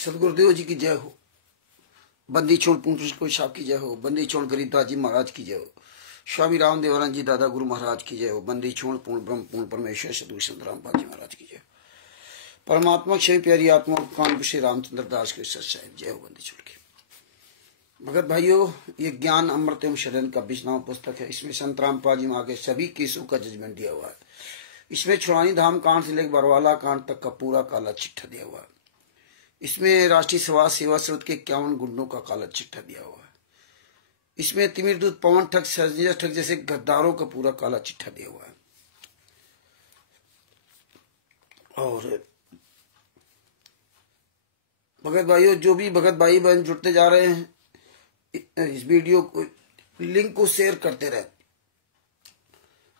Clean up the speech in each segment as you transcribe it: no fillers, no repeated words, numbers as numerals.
सदगुरुदेव जी की जय हो। बंदी छोड़ पूंछ कोई साहब की जय हो। बंदी छोड़ गरीबदास जी महाराज की जय हो। स्वामी रामदेवानंद जी दादा गुरु महाराज की जय हो। बंदी छोड़ पूर्ण ब्रह्म पूर्ण परमेश्वर सदगुरु संत रामपाल जी महाराज की जय। परमात्मा क्षय प्यारी आत्मा कानपुर श्री रामचंद्र दास के साहेब जय हो। बंदी छोड़ के भगत भाइयों, ये ज्ञान अमृत एवं शरण का 20वां पुस्तक है। इसमें संत रामपाल जी महाराज के सभी केसों का जजमेंट दिया हुआ है। इसमें छुड़ानी धाम कांड से लेकर बरवाला कांड तक का पूरा काला चिट्ठा दिया हुआ है। इसमें राष्ट्रीय समाज सेवा स्रोत के 51 गुंडों का काला चिट्ठा दिया हुआ है। इसमें तिमिरदूत पवन ठग संजय ठग जैसे गद्दारों का पूरा काला चिट्ठा दिया हुआ है। और भगत भाइयों, जो भी भगत भाई बहन जुड़ते जा रहे हैं, इस वीडियो को लिंक को शेयर करते रहे,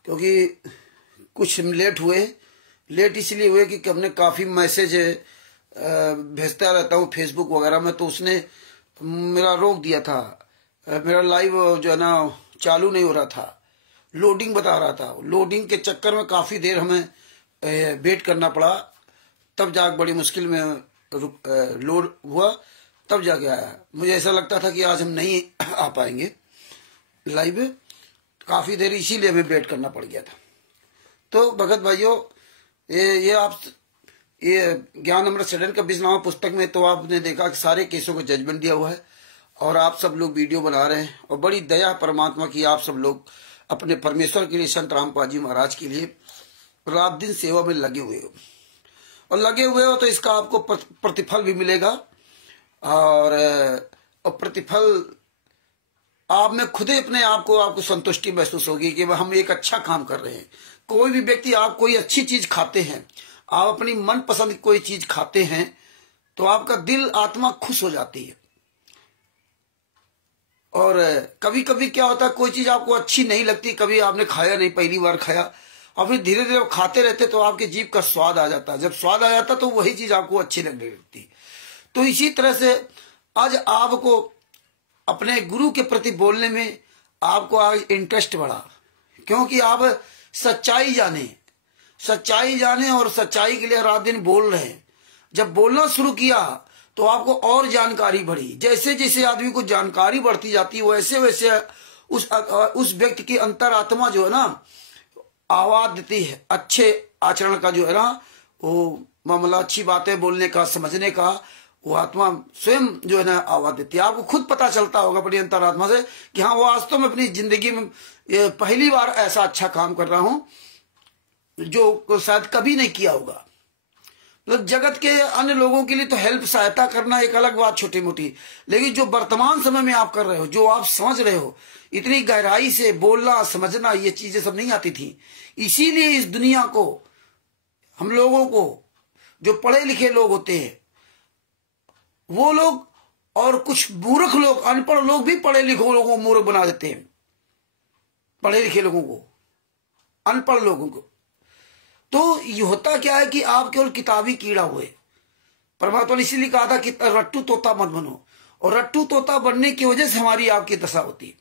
क्योंकि कुछ लेट हुए। लेट इसलिए हुए कि हमने काफी मैसेज भेजता रहता हूँ फेसबुक वगैरह में, तो उसने मेरा रोक दिया था। मेरा लाइव जो है ना चालू नहीं हो रहा था, लोडिंग बता रहा था। लोडिंग के चक्कर में काफी देर हमें वेट करना पड़ा, तब जाके बड़ी मुश्किल में लोड हुआ, तब जाके आया। मुझे ऐसा लगता था कि आज हम नहीं आ पाएंगे लाइव, काफी देर इसीलिए हमें वेट करना पड़ गया था। तो भगत भाइयों, ये ज्ञान अमृत शरण का 20वां पुस्तक में तो आपने देखा कि सारे केसों को जजमेंट दिया हुआ है, और आप सब लोग वीडियो बना रहे हैं। और बड़ी दया परमात्मा की, आप सब लोग अपने परमेश्वर के लिए, संत रामपाल जी महाराज के लिए रात दिन सेवा में लगे हुए हो। और लगे हुए हो तो इसका आपको प्रतिफल भी मिलेगा। और प्रतिफल आप में खुद ही अपने आप को आपको संतुष्टि महसूस होगी कि हम एक अच्छा काम कर रहे हैं। कोई भी व्यक्ति, आप कोई अच्छी चीज खाते हैं, आप अपनी मनपसंद कोई चीज खाते हैं, तो आपका दिल आत्मा खुश हो जाती है। और कभी कभी क्या होता है, कोई चीज आपको अच्छी नहीं लगती, कभी आपने खाया नहीं, पहली बार खाया, और फिर धीरे धीरे खाते रहते तो आपके जीभ का स्वाद आ जाता है। जब स्वाद आ जाता तो वही चीज आपको अच्छी लगने लगती। तो इसी तरह से आज आपको अपने गुरु के प्रति बोलने में आपको आज इंटरेस्ट बढ़ा, क्योंकि आप सच्चाई जाने और सच्चाई के लिए रात दिन बोल रहे हैं। जब बोलना शुरू किया तो आपको और जानकारी बढ़ी। जैसे जैसे आदमी को जानकारी बढ़ती जाती है, वैसे वैसे उस व्यक्ति की अंतरात्मा जो है ना आवाज देती है अच्छे आचरण का, जो है ना वो मामला, अच्छी बातें बोलने का, समझने का, वो आत्मा स्वयं जो है ना आवाज देती है। आपको खुद पता चलता होगा बड़ी अंतरात्मा से कि हाँ, वास्तव में अपनी जिंदगी में पहली बार ऐसा अच्छा काम कर रहा हूं जो शायद कभी नहीं किया होगा। मतलब जगत के अन्य लोगों के लिए तो हेल्प, सहायता करना एक अलग बात, छोटी मोटी, लेकिन जो वर्तमान समय में आप कर रहे हो, जो आप समझ रहे हो, इतनी गहराई से बोलना समझना, ये चीजें सब नहीं आती थी। इसीलिए इस दुनिया को, हम लोगों को, जो पढ़े लिखे लोग होते हैं वो लोग, और कुछ मूर्ख लोग, अनपढ़ लोग भी पढ़े लिखे लोगों को मूर्ख बना देते हैं। पढ़े लिखे लोगों को अनपढ़ लोगों को। तो ये होता क्या है कि आप केवल किताबी कीड़ा हुए। परमात्मा ने इसीलिए कहा था कि रट्टू तोता मत बनो, और रट्टू तोता बनने की वजह से हमारी आपकी दशा होती।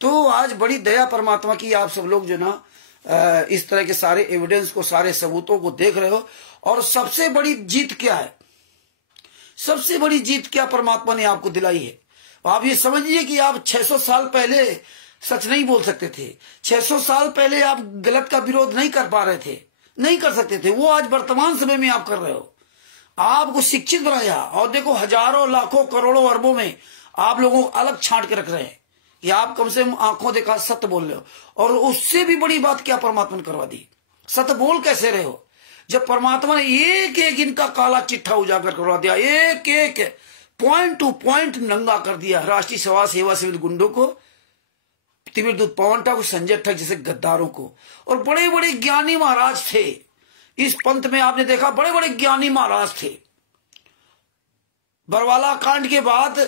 तो आज बड़ी दया परमात्मा की, आप सब लोग जो ना इस तरह के सारे एविडेंस को, सारे सबूतों को देख रहे हो। और सबसे बड़ी जीत क्या है, सबसे बड़ी जीत क्या परमात्मा ने आपको दिलाई है। आप ये समझिए कि आप 600 साल पहले सच नहीं बोल सकते थे। 600 साल पहले आप गलत का विरोध नहीं कर पा रहे थे, नहीं कर सकते थे, वो आज वर्तमान समय में आप कर रहे हो। आपको शिक्षित बनाया, और देखो हजारों लाखों करोड़ों अरबों में आप लोगों को अलग छांट के रख रहे हैं कि आप कम से कम आंखों देखा सत्य बोल रहे हो। और उससे भी बड़ी बात क्या परमात्मा ने करवा दी, सत्य बोल कैसे रहे हो, जब परमात्मा ने एक एक इनका काला चिट्ठा उजागर करवा दिया, एक एक पॉइंट टू पॉइंट नंगा कर दिया। राष्ट्रीय समाज सेवा से गुंडों को, तिमिरदूत पवन ठग, संजय ठग जैसे गद्दारों को। और बड़े बड़े ज्ञानी महाराज थे इस पंथ में, आपने देखा बड़े बड़े ज्ञानी महाराज थे। बरवाला कांड के बाद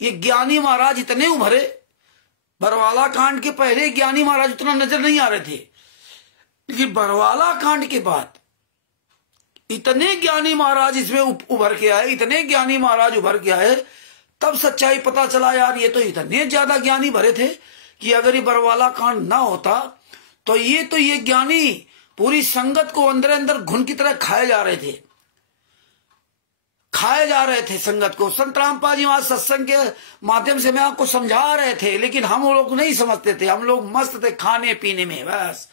ये ज्ञानी महाराज इतने उभरे। बरवाला कांड के पहले ज्ञानी महाराज उतना नजर नहीं आ रहे थे, लेकिन बरवाला कांड के बाद इतने ज्ञानी महाराज इसमें उभर के आए, इतने ज्ञानी महाराज उभर के आए। तब सच्चाई पता चला, यार ये तो इतने ज्यादा ज्ञानी भरे थे कि अगर ये बरवाला कांड ना होता तो ये ज्ञानी पूरी संगत को अंदर अंदर घुन की तरह खाए जा रहे थे। खाए जा रहे थे संगत को। संत रामपाल जी वहां सत्संग के माध्यम से मैं आपको समझा रहे थे, लेकिन हम लोग नहीं समझते थे। हम लोग मस्त थे खाने पीने में, बस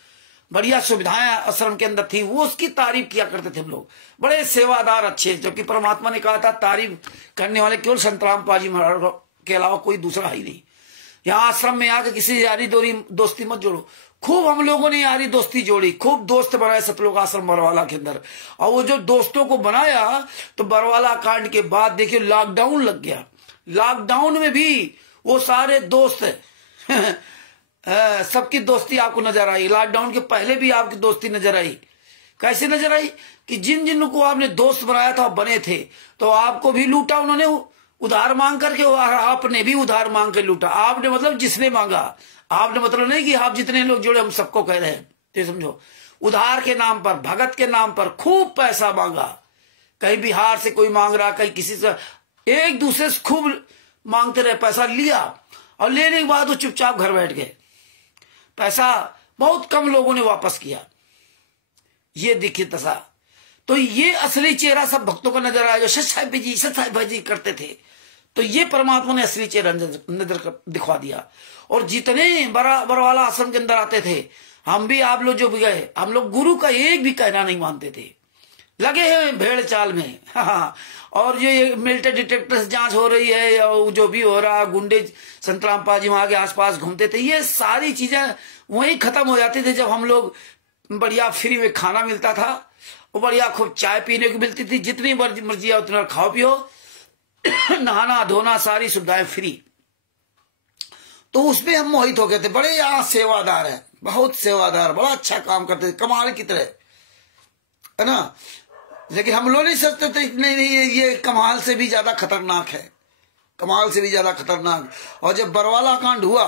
बढ़िया सुविधाएं आश्रम के अंदर थी, वो उसकी तारीफ किया करते थे हम लोग। बड़े सेवादार अच्छे, जबकि परमात्मा ने कहा था तारीफ करने वाले केवल संत रामपाल जी महाराज के अलावा कोई दूसरा ही नहीं। यहाँ आश्रम में आकर किसी से यारी दोस्ती मत जोड़ो। खूब हम लोगों ने यारी दोस्ती जोड़ी, खूब दोस्त बनाए सतलोक आश्रम बरवाला के अंदर। और वो जो दोस्तों को बनाया तो बरवाला कांड के बाद देखिए लॉकडाउन लग गया। लॉकडाउन में भी वो सारे दोस्त सबकी दोस्ती आपको नजर आई। लॉकडाउन के पहले भी आपकी दोस्ती नजर आई। कैसे नजर आई कि जिन जिन को आपने दोस्त बनाया था बने थे, तो आपको भी लूटा उन्होंने उधार मांग करके, और आपने भी उधार मांग के लूटा। आपने मतलब जिसने मांगा, आपने मतलब नहीं कि आप जितने लोग जुड़े हम सबको कह रहे हैं, तो समझो उधार के नाम पर, भगत के नाम पर खूब पैसा मांगा। कहीं बिहार से कोई मांग रहा, कहीं किसी से, एक दूसरे से खूब मांगते रहे, पैसा लिया और लेने के बाद वो चुपचाप घर बैठ गए। पैसा बहुत कम लोगों ने वापस किया। ये देखिए दशा। तो ये असली चेहरा सब भक्तों का नजर आया, जो सच भाई जी करते थे। तो ये परमात्मा ने असली चेहरा नजर दिखवा दिया। और जितने बरवाला आश्रम के अंदर आते थे, हम भी आप लोग जो भी गए, हम लोग गुरु का एक भी कहना नहीं मानते थे, लगे हैं भेड़ चाल में। हाँ, और ये मेल्टे डिटेक्टर जांच हो रही है या जो भी हो रहा, गुंडे संत रामपाल जी वहां के आसपास घूमते थे, ये सारी चीजें वहीं खत्म हो जाती थी जब हम लोग बढ़िया फ्री में खाना मिलता था, वो बढ़िया खूब चाय पीने को मिलती थी, जितनी मर्जी है उतना खाओ पियो, नहाना धोना सारी सुविधाएं फ्री। तो उसमें हम मोहित हो गए थे। बड़े यहाँ सेवादार है, बहुत सेवादार, बड़ा अच्छा काम करते थे, कमाल की तरह, है ना। लेकिन हम लोग नहीं सोचते थे नहीं ये कमाल से भी ज्यादा खतरनाक है, कमाल से भी ज्यादा खतरनाक। और जब बरवाला कांड हुआ,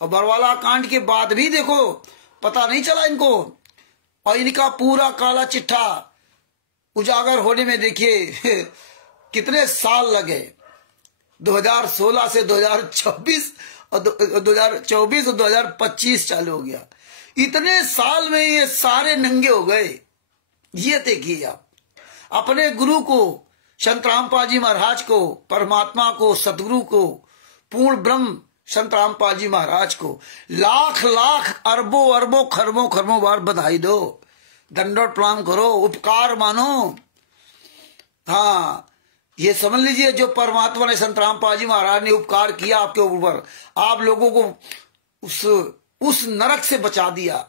और बरवाला कांड के बाद भी देखो पता नहीं चला इनको, और इनका पूरा काला चिट्ठा उजागर होने में देखिए कितने साल लगे। 2016 से 2024 और 2024 और 2025 चालू हो गया। इतने साल में ये सारे नंगे हो गए। ये देखिए आप, अपने गुरु को, संत रामपाल जी महाराज को, परमात्मा को, सदगुरु को, पूर्ण ब्रह्म संत रामपाल जी महाराज को लाख लाख अरबों अरबों खरबों खरबों बार बधाई दो, दंडोत प्रणाम करो, उपकार मानो। हाँ, ये समझ लीजिए जो परमात्मा ने, संत रामपाल जी महाराज ने उपकार किया आपके ऊपर, आप लोगों को उस नरक से बचा दिया।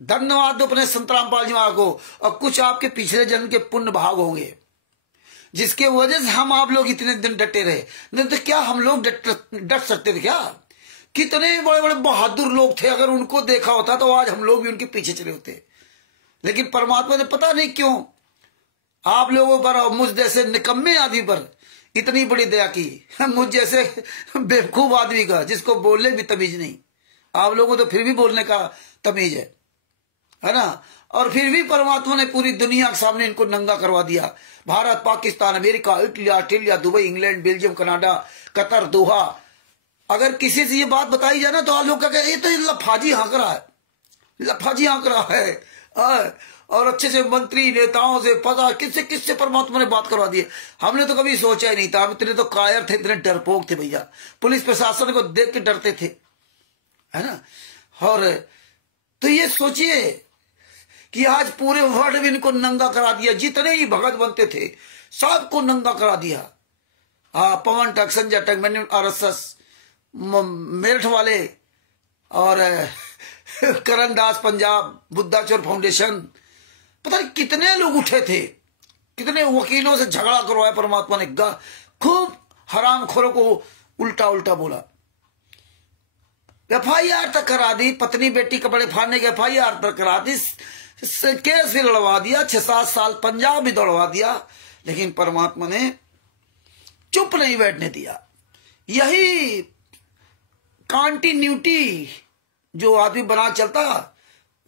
धन्यवाद दो अपने संत रामपाल जी महाराज को। और कुछ आपके पिछले जन्म के पुण्य भाग होंगे जिसके वजह से हम आप लोग इतने दिन डटे रहे, नहीं तो क्या हम लोग डट सकते थे क्या? कितने बड़े बड़े बहादुर लोग थे, अगर उनको देखा होता तो आज हम लोग भी उनके पीछे चले होते। लेकिन परमात्मा ने पता नहीं क्यों आप लोगों पर और मुझ जैसे निकम्मे आदमी पर इतनी बड़ी दया की, मुझ जैसे बेवकूफ आदमी का जिसको बोलने भी तमीज नहीं। आप लोगों को तो फिर भी बोलने का तमीज है ना। और फिर भी परमात्मा ने पूरी दुनिया के सामने इनको नंगा करवा दिया। Bharat, Pakistan, America, Italy, Australia, Dubai, England, Belgium, Canada, Qatar, Doha, अगर किसी से ये बात बताई जाए ना तो आप लोग क्या कहें, ये तो लफाजी हाँक रहा है, लफाजी हाँक रहा है। और अच्छे से मंत्री नेताओं से पता किससे किससे परमात्मा ने बात करवा दी। हमने तो कभी सोचा ही नहीं था। हम इतने तो कायर थे, इतने डरपोक थे भैया, पुलिस प्रशासन को देख के डरते थे, है ना। और तो ये सोचिए कि आज पूरे वर्ल्ड में इनको नंगा करा दिया। जितने ही भगत बनते थे सबको नंगा करा दिया। पवन टक, संजय टक, मैंने RSS, मेरठ वाले, और करण दास पंजाब, बुद्धाचोर फाउंडेशन, पता नहीं कितने लोग उठे थे, कितने वकीलों से झगड़ा करवाया परमात्मा ने। खूब हरामखोरों को उल्टा उल्टा बोला। FIR तक करा दी, पत्नी बेटी कपड़े फाड़ने के FIR तक करा दी, केस भी लड़वा दिया, 6-7 साल पंजाब भी दौड़वा दिया। लेकिन परमात्मा ने चुप नहीं बैठने दिया। यही कंटिन्यूटी जो आदमी बना चलता,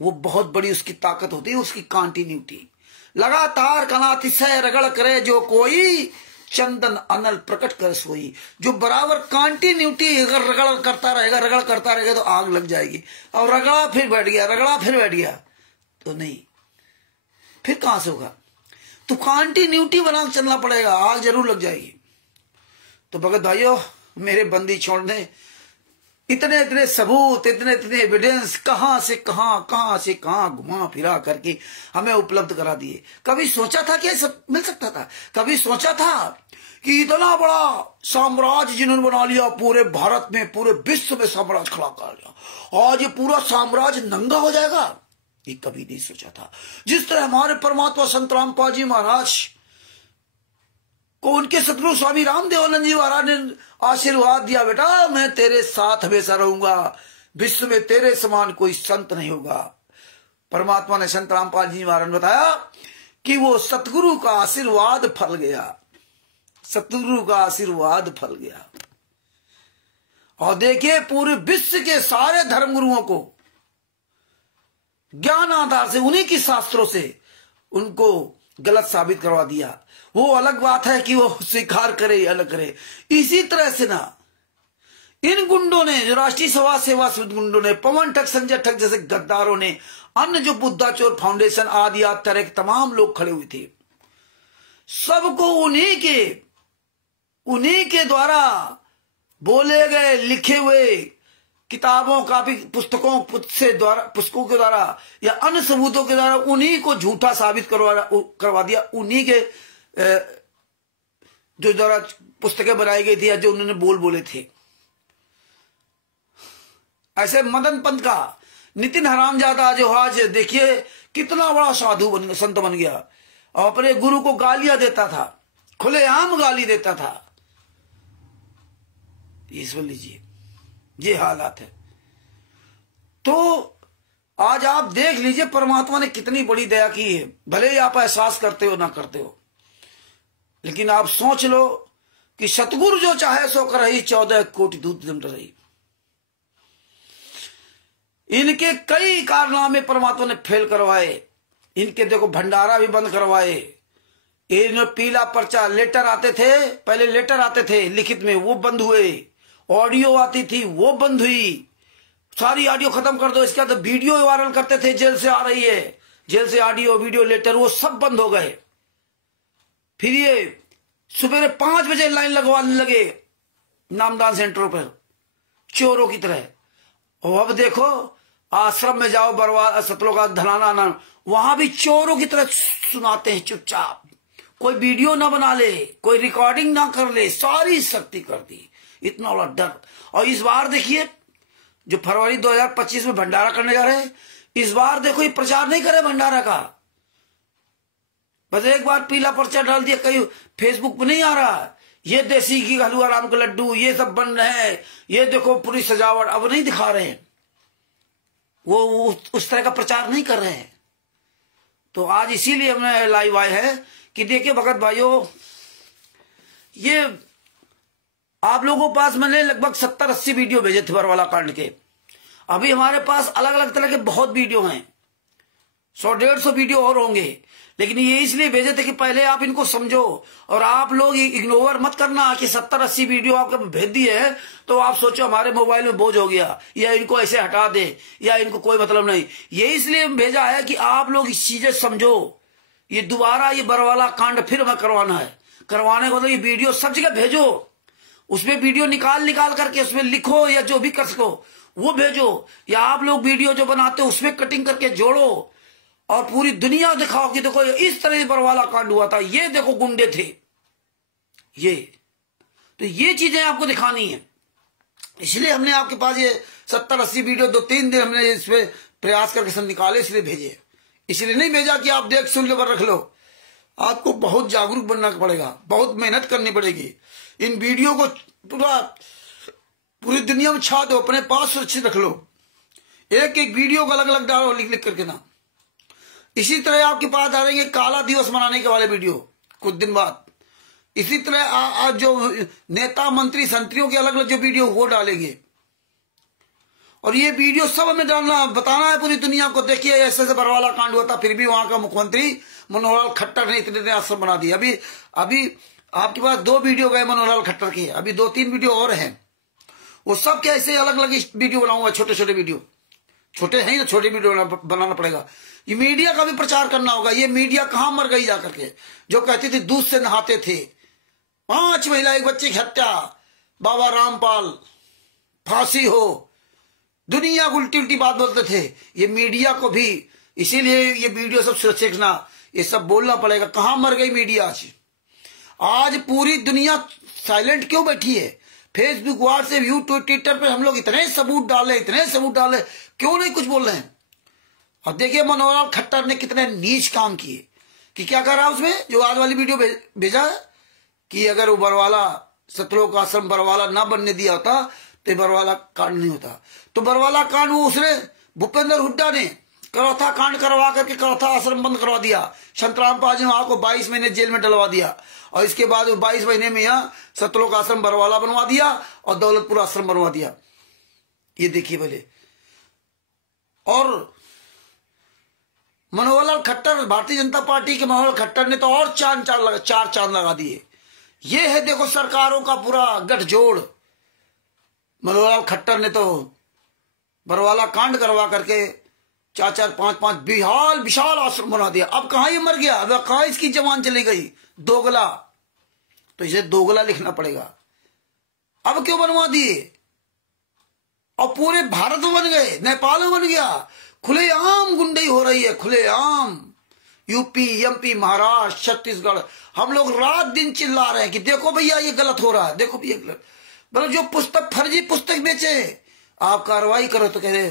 वो बहुत बड़ी उसकी ताकत होती है, उसकी कंटिन्यूटी। लगातार कनातिशय रगड़ करे जो कोई, चंदन अनल प्रकट कर सोई। जो बराबर कंटिन्यूटी अगर रगड़ करता रहेगा तो आग लग जाएगी। और रगड़ा फिर बैठ गया, रगड़ा फिर बैठ गया तो नहीं, फिर कहां से होगा। तो कंटिन्यूटी बना के चलना पड़ेगा, आग जरूर लग जाएगी। तो भगत भाइयों, मेरे बंदी छोड़ने इतने इतने सबूत, इतने इतने एविडेंस कहां से कहां घुमा फिरा करके हमें उपलब्ध करा दिए। कभी सोचा था कि ये सब मिल सकता था? कभी सोचा था कि इतना बड़ा साम्राज्य जिन्होंने बना लिया, पूरे भारत में, पूरे विश्व में साम्राज्य खड़ा कर लिया, आज ये पूरा साम्राज्य नंगा हो जाएगा? ये कभी नहीं सोचा था। जिस तरह हमारे परमात्मा संत रामपाल जी महाराज को उनके सतगुरु स्वामी रामदेवानंद जी महाराज ने आशीर्वाद दिया, बेटा मैं तेरे साथ हमेशा रहूंगा, विश्व में तेरे समान कोई संत नहीं होगा। परमात्मा ने संत रामपाल जी महाराज ने बताया कि वो सतगुरु का आशीर्वाद फल गया, सतगुरु का आशीर्वाद फल गया। और देखिए पूरे विश्व के सारे धर्मगुरुओं को ज्ञान आधार से, उन्हीं की शास्त्रों से उनको गलत साबित करवा दिया। वो अलग बात है कि वो स्वीकार करे या न करे। इसी तरह से ना इन गुंडों ने, जो राष्ट्रीय समाज सेवा समिति गुंडों ने, पवन ठग, संजय ठग जैसे गद्दारों ने, अन्य जो बुद्धाचोर फाउंडेशन आदि तरह के तमाम लोग खड़े हुए थे, सबको उन्हीं के द्वारा बोले गए, लिखे हुए किताबों, काफी पुस्तकों के द्वारा या अन्य सबूतों के द्वारा उन्हीं को झूठा साबित करवा दिया। उन्हीं के जो द्वारा पुस्तकें बनाई गई थी या जो उन्होंने बोले थे। ऐसे मदन पंत का नितिन हरामजादा जो आज देखिए कितना बड़ा साधु संत बन गया और अपने गुरु को गालियां देता था, खुलेआम गाली देता था। ईश्वर लीजिए, ये हालात है। तो आज आप देख लीजिए परमात्मा ने कितनी बड़ी दया की है। भले ही आप एहसास करते हो ना करते हो, लेकिन आप सोच लो कि सतगुरु जो चाहे सो कर रही, 14 कोटि दूत जम रही। इनके कई कारनामे परमात्मा ने फेल करवाए। इनके देखो भंडारा भी बंद करवाए। इन पीला पर्चा लेटर आते थे, पहले लेटर आते थे लिखित में, वो बंद हुए। ऑडियो आती थी, वो बंद हुई। सारी ऑडियो खत्म कर दो। इसका तो वीडियो वायरल करते थे, जेल से आ रही है, जेल से ऑडियो वीडियो लेटर, वो सब बंद हो गए। फिर ये सुबह 5 बजे लाइन लगवाने लगे नामदान सेंटरों पर चोरों की तरह। और अब देखो आश्रम में जाओ, बरवा सतलों का धनाना, वहां भी चोरों की तरह सुनाते हैं चुपचाप। कोई वीडियो ना बना ले, कोई रिकॉर्डिंग ना कर ले, सारी सख्ती कर दी। इतना बड़ा डर। और इस बार देखिए जो फरवरी 2025 में भंडारा करने जा रहे हैं, इस बार देखो ये प्रचार नहीं करे भंडारा का। बस एक बार पीला पर्चा डाल दिया, कहीं फेसबुक पे नहीं आ रहा, ये देसी घी हलवा राम के लड्डू ये सब बन रहे हैं, ये देखो पूरी सजावट, अब नहीं दिखा रहे हैं। वो उस तरह का प्रचार नहीं कर रहे हैं। तो आज इसीलिए हमने लाइव आए हैं कि देखिए भगत भाइयों, ये आप लोगों के पास मैंने लगभग 70-80 वीडियो भेजे थे बरवाला कांड के। अभी हमारे पास अलग अलग तरह के बहुत वीडियो हैं, 100-150 वीडियो और होंगे। लेकिन ये इसलिए भेजे थे कि पहले आप इनको समझो और आप लोग इग्नोर मत करना कि 70-80 वीडियो आपको भेज दिए हैं तो आप सोचो हमारे मोबाइल में बोझ हो गया या इनको ऐसे हटा दे या इनको कोई मतलब नहीं। ये इसलिए भेजा है कि आप लोग इस चीजें समझो। ये दोबारा ये बरवाला कांड फिर हमें करवाना है। करवाने को तो ये वीडियो सब जगह भेजो, उसमें वीडियो निकाल करके उसमें लिखो या जो भी कर सको वो भेजो, या आप लोग वीडियो जो बनाते हो उसमें कटिंग करके जोड़ो और पूरी दुनिया दिखाओ कि देखो इस तरह बरवाला कांड हुआ था, ये देखो गुंडे थे ये। तो ये चीजें आपको दिखानी है। इसलिए हमने आपके पास ये 70-80 वीडियो 2-3 दिन हमने इसमें प्रयास करके सब निकाले, इसलिए भेजे। इसलिए नहीं भेजा कि आप देख सुन लो पर रख लो। आपको बहुत जागरूक बनना पड़ेगा, बहुत मेहनत करनी पड़ेगी। इन वीडियो को पूरी दुनिया में छा दो, अपने पास सुरक्षित रख लो। एक एक वीडियो को अलग अलग डालो लिख करके ना। इसी तरह आपके पास आ जाएंगे काला दिवस मनाने के वाले वीडियो कुछ दिन बाद। इसी तरह आज जो नेता मंत्री संतरियों के अलग अलग जो वीडियो वो डालेंगे। और ये वीडियो सब हमें डालना, बताना है पूरी दुनिया को, देखिए ऐसे ऐसे बरवाला कांड हुआ था, फिर भी वहां का मुख्यमंत्री मनोहर लाल खट्टर ने इतने आश्रम बना दिए। अभी आपके पास 2 वीडियो गए मनोहर लाल खट्टर के, अभी 2-3 वीडियो और हैं। वो सब कैसे अलग अलग वीडियो बनाऊंगा, छोटे छोटे वीडियो छोटे हैं ही ना, छोटे वीडियो बनाना पड़ेगा। ये मीडिया का भी प्रचार करना होगा। ये मीडिया कहां मर गई जाकर के, जो कहती थी दूध से नहाते थे, 5 महिला 1 बच्चे की हत्या, बाबा रामपाल फांसी हो, दुनिया को उल्टी उल्टी बात बोलते थे। ये मीडिया को भी, इसीलिए ये वीडियो सब सुरक्षित ना, ये सब बोलना पड़ेगा। कहां मर गई मीडिया आज? आज पूरी दुनिया साइलेंट क्यों बैठी है? फेसबुक, व्हाट्सएप, यूट्यूब, ट्विटर पे हम लोग इतने सबूत डाले, क्यों नहीं कुछ बोल रहे हैं? अब देखिए मनोहर खट्टर ने कितने नीच काम किए कि क्या कर रहा है उसमें, जो आज वाली वीडियो भेजा है कि अगर वो बरवाला सतलोक आश्रम बरवाला ना बनने दिया होता तो बरवाला कांड नहीं होता। तो बरवाला कांड वो उसने भूपेंद्र हुड्डा ने करौथा कांड करवा करके करौथा आश्रम बंद करवा दिया। संतराम पाजी वहां को 22 महीने जेल में डलवा दिया और इसके बाद वो 22 महीने में यहाँ सतलोक आश्रम बरवाला बनवा दिया और दौलतपुर आश्रम बनवा दिया। ये देखिए पहले। और मनोहर लाल खट्टर, भारतीय जनता पार्टी के मनोहर खट्टर ने तो और चार चांद लगा दिए। ये है देखो सरकारों का पूरा गठजोड़। मनोहर लाल खट्टर ने तो बरवाला कांड करवा करके 4-4, 5-5 विशाल आश्रम बना दिया। अब कहां ये मर गया? अब कहां इसकी जवान चली गई? दोगला। तो इसे दोगला लिखना पड़ेगा। अब क्यों बनवा दिए? और पूरे भारत में बन गए, नेपाल में बन गया। खुलेआम गुंडई हो रही है, खुलेआम। यूपी, एमपी, महाराष्ट्र, छत्तीसगढ़, हम लोग रात दिन चिल्ला रहे हैं कि देखो भैया ये गलत हो रहा है, देखो भैया गलत। मतलब जो पुस्तक, फर्जी पुस्तक बेचे, आप कार्रवाई करो तो कह रहे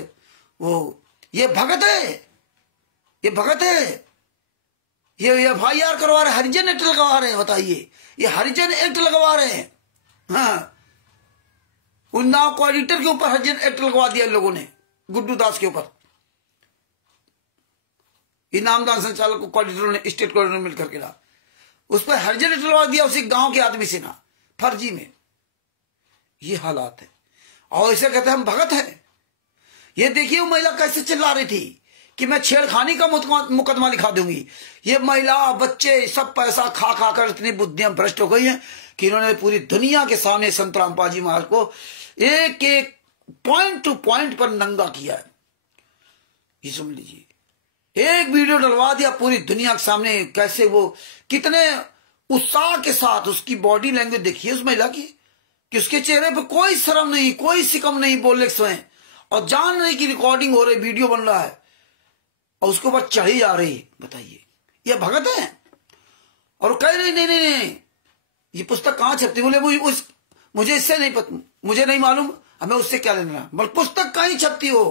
वो ये भगत है, ये भगत है, ये FIR करवा रहे, हरिजन एक्ट लगवा रहे हैं। बताइए, ये हरिजन एक्ट लगवा रहे हैं। हाँ, उन्नाव को एडिटर के ऊपर हरिजन एक्ट लगवा दिया इन लोगों ने, गुड्डू दास के ऊपर। इनामदान संचालक को कोऑर्डिनेटर ने, स्टेट कोऑर्डिनेटर मिलकर के ना उस पर हरिजन एक्ट लगवा दिया, उसी गांव के आदमी से ना, फर्जी में। ये हालात है और इसे कहते हैं हम भगत हैं। ये देखिए वो महिला कैसे चिल्ला रही थी कि मैं छेड़खानी का मुकदमा लिखा दूंगी। ये महिला, बच्चे सब पैसा खा खा कर इतनी बुद्धियां भ्रष्ट हो गई हैं कि इन्होंने पूरी दुनिया के सामने संत रामपाल महाराज को एक एक पॉइंट टू पॉइंट पर नंगा किया है। ये सुन लीजिए, एक वीडियो डलवा दिया पूरी दुनिया के सामने। कैसे वो कितने उत्साह के साथ, उसकी बॉडी लैंग्वेज देखिए उस महिला की कि उसके चेहरे पर कोई शर्म नहीं, कोई सिकम नहीं बोलने के समय, और जान रही कि रिकॉर्डिंग हो रही, वीडियो बन रहा है और उसके ऊपर चढ़ी जा रही। बताइए, ये भगत है। और कह रही नहीं, ये पुस्तक कहां छपती? बोले मुझे इससे नहीं पता, मुझे नहीं मालूम, हमें उससे क्या लेना। बोल पुस्तक कहीं छपती हो,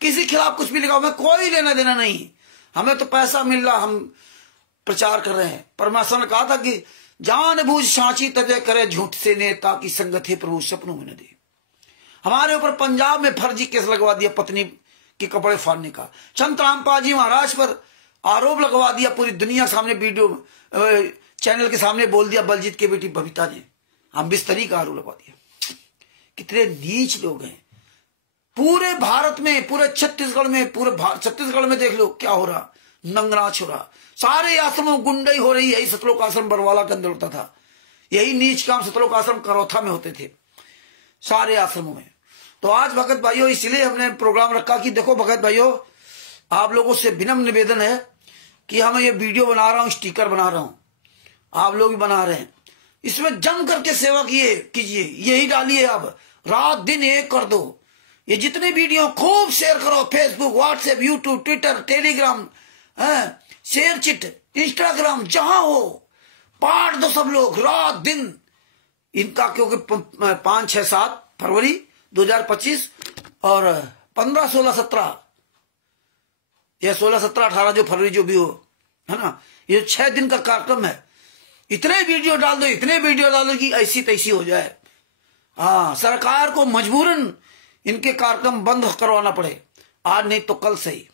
किसी खिलाफ कुछ भी लिखा हो, हमें कोई लेना देना नहीं, हमें तो पैसा मिल रहा, हम प्रचार कर रहे हैं। परमात्मा ने कहा था कि जानबूझ सांची तजय करे झूठ से नेता की संगत है प्रभु सपनों में न दे। हमारे ऊपर पंजाब में फर्जी केस लगवा दिया पत्नी के कपड़े फाड़ने का। संत रामपाल जी महाराज पर आरोप लगवा दिया, पूरी दुनिया सामने वीडियो चैनल के सामने बोल दिया बलजीत की बेटी बबीता ने, हम बिस्तरी का आरोप लगवा दिया। कितने नीच लोग हैं। पूरे भारत में, पूरे छत्तीसगढ़ में, छत्तीसगढ़ में देख लो क्या हो रहा, नंगनाच हो रहा। सारे आश्रमों गुंडई हो रही। यही सतलोक आश्रम बरवाला के अंदर होता था, यही नीच काम सतलोक आश्रम करौथा में होते थे, सारे आश्रमों में। तो आज भगत भाइयों इसलिए हमने प्रोग्राम रखा कि देखो भगत भाइयों, आप लोगों से विनम्र निवेदन है कि हम ये वीडियो बना रहा हूं, स्टिकर बना रहा हूं, आप लोग भी बना रहे हैं, इसमें जम करके सेवा कीजिए, यही डालिए। अब रात दिन एक कर दो, ये जितने वीडियो खूब शेयर करो, Facebook, WhatsApp, YouTube, Twitter, Telegram, share chit, Instagram, जहां हो बांट दो सब लोग रात दिन इनका। क्योंकि 5, 6, 7 फरवरी 2025 और 15, 16, 17 या 16, 17, 18 जो फरवरी जो भी हो, है ना, ये 6 दिन का कार्यक्रम है। इतने वीडियो डाल दो, इतने वीडियो डाल दो कि ऐसी तैसी हो जाए। हाँ, सरकार को मजबूरन इनके कार्यक्रम बंद करवाना पड़े, आज नहीं तो कल सही,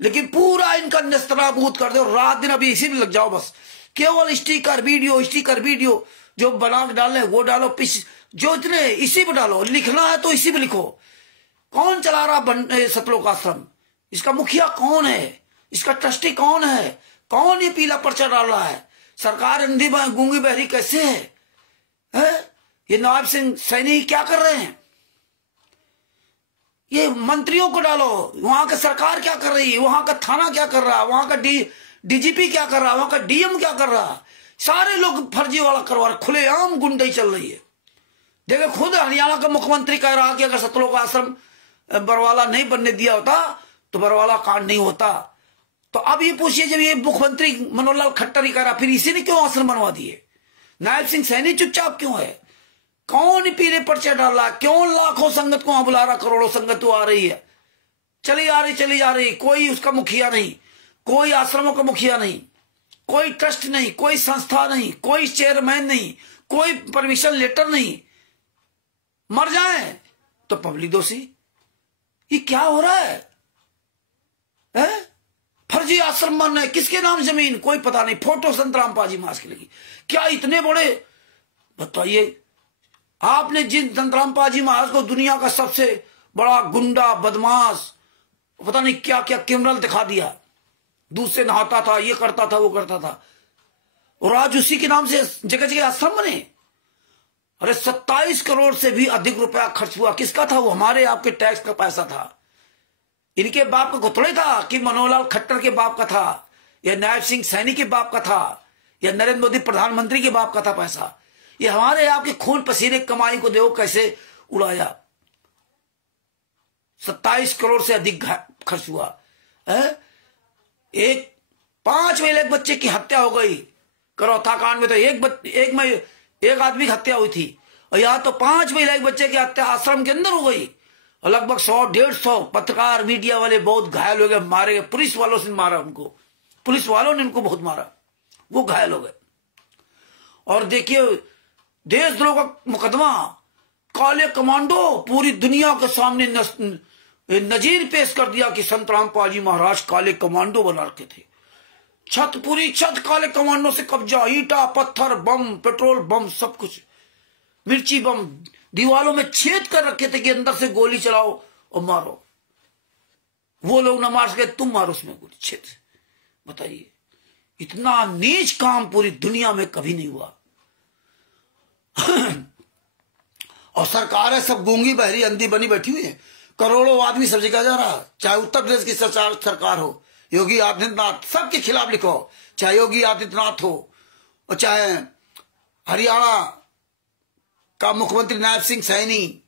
लेकिन पूरा इनका नेस्तनाबूद कर दो। रात दिन अभी इसी में लग जाओ बस। केवल स्टिकर वीडियो जो बना के डाल रहे वो डालो, जो इतने इसी में डालो। लिखना है तो इसी में लिखो। कौन चला रहा सतलोक आश्रम? इसका मुखिया कौन है? इसका ट्रस्टी कौन है? कौन ये पीला पर्चा डाल रहा है? सरकार अंधी गूंगी बहरी कैसे है? ये नवाब सिंह सैनी क्या कर रहे हैं? ये मंत्रियों को डालो, वहां का सरकार क्या कर रही है, वहां का थाना क्या कर रहा है, वहां का डीजीपी क्या कर रहा है, वहां का डीएम क्या कर रहा है, सारे लोग फर्जी वाला करवा रहे, खुलेआम गुंडाई चल रही है। देखो खुद हरियाणा का मुख्यमंत्री कह रहा कि अगर सतलोक आश्रम बरवाला नहीं बनने दिया होता तो बरवाला कांड नहीं होता। तो अब ये पूछिए, जब ये मुख्यमंत्री मनोहर लाल खट्टर ही कह रहा, फिर इसी ने क्यों आश्रम बनवा दिए? नायब सिंह सैनी चुपचाप क्यों है? कौन पीले पर्चे डाल रहा? क्यों लाखों संगत को वहां बुला रहा? करोड़ों संगत तो आ रही है, चली जा रही, कोई उसका मुखिया नहीं, कोई आश्रमों का मुखिया नहीं, कोई ट्रस्ट नहीं, कोई संस्था नहीं, कोई चेयरमैन नहीं, कोई परमिशन लेटर नहीं। मर जाए तो पब्लिक दोषी। ये क्या हो रहा है? फर्जी आश्रम बन रहे, किसके नाम जमीन कोई पता नहीं, फोटो संतराम पाजी महाराज की लगी। क्या इतने बड़े, बताइए, आपने जिन संतराम पाजी महाराज को दुनिया का सबसे बड़ा गुंडा बदमाश पता नहीं क्या क्या क्रिमिनल दिखा दिया, दूध से नहाता था, ये करता था, वो करता था, और आज उसी के नाम से जगह जगह आश्रम बने। अरे 27 करोड़ से भी अधिक रुपया खर्च हुआ, किसका था वो? हमारे आपके टैक्स का पैसा था। इनके बाप का घुतड़े था कि मनोहर लाल खट्टर के बाप का था, या नायब सिंह सैनी के बाप का था, या नरेंद्र मोदी प्रधानमंत्री के बाप का था पैसा? ये हमारे आपके खून पसीने कमाई को देखो कैसे उड़ाया। 27 करोड़ से अधिक खर्च हुआ है। एक 5 महिला बच्चे की हत्या हो गई करौथा कांड में, तो एक आदमी की हत्या हुई थी, और यहां तो 5 महिला बच्चे की हत्या आश्रम के अंदर हो गई, और लगभग 100-150 पत्रकार मीडिया वाले बहुत घायल हो गए, मारे गए, पुलिस वालों से मारा उनको, पुलिस वालों ने उनको बहुत मारा, वो घायल हो गए। और देखिए देशद्रोह का मुकदमा, काले कमांडो पूरी दुनिया के सामने नजीर पेश कर दिया कि संतराम पाजी महाराज काले कमांडो बना रखे थे। पूरी छत काले कमांडो से कब्जा, ईटा पत्थर बम पेट्रोल बम सब कुछ, मिर्ची बम, दीवारों में छेद कर रखे थे कि अंदर से गोली चलाओ और मारो। वो लोग न मार सके, तुम मारो उसमें गोली छेद। बताइए, इतना नीच काम पूरी दुनिया में कभी नहीं हुआ। और सरकार है सब गूंगी बहरी अंधी बनी बैठी हुई है, करोड़ों आदमी सब जगह जा रहा, चाहे उत्तर प्रदेश की सरकार हो, योगी आदित्यनाथ, सबके खिलाफ लिखो, चाहे योगी आदित्यनाथ हो और चाहे हरियाणा का मुख्यमंत्री नायब सिंह सैनी,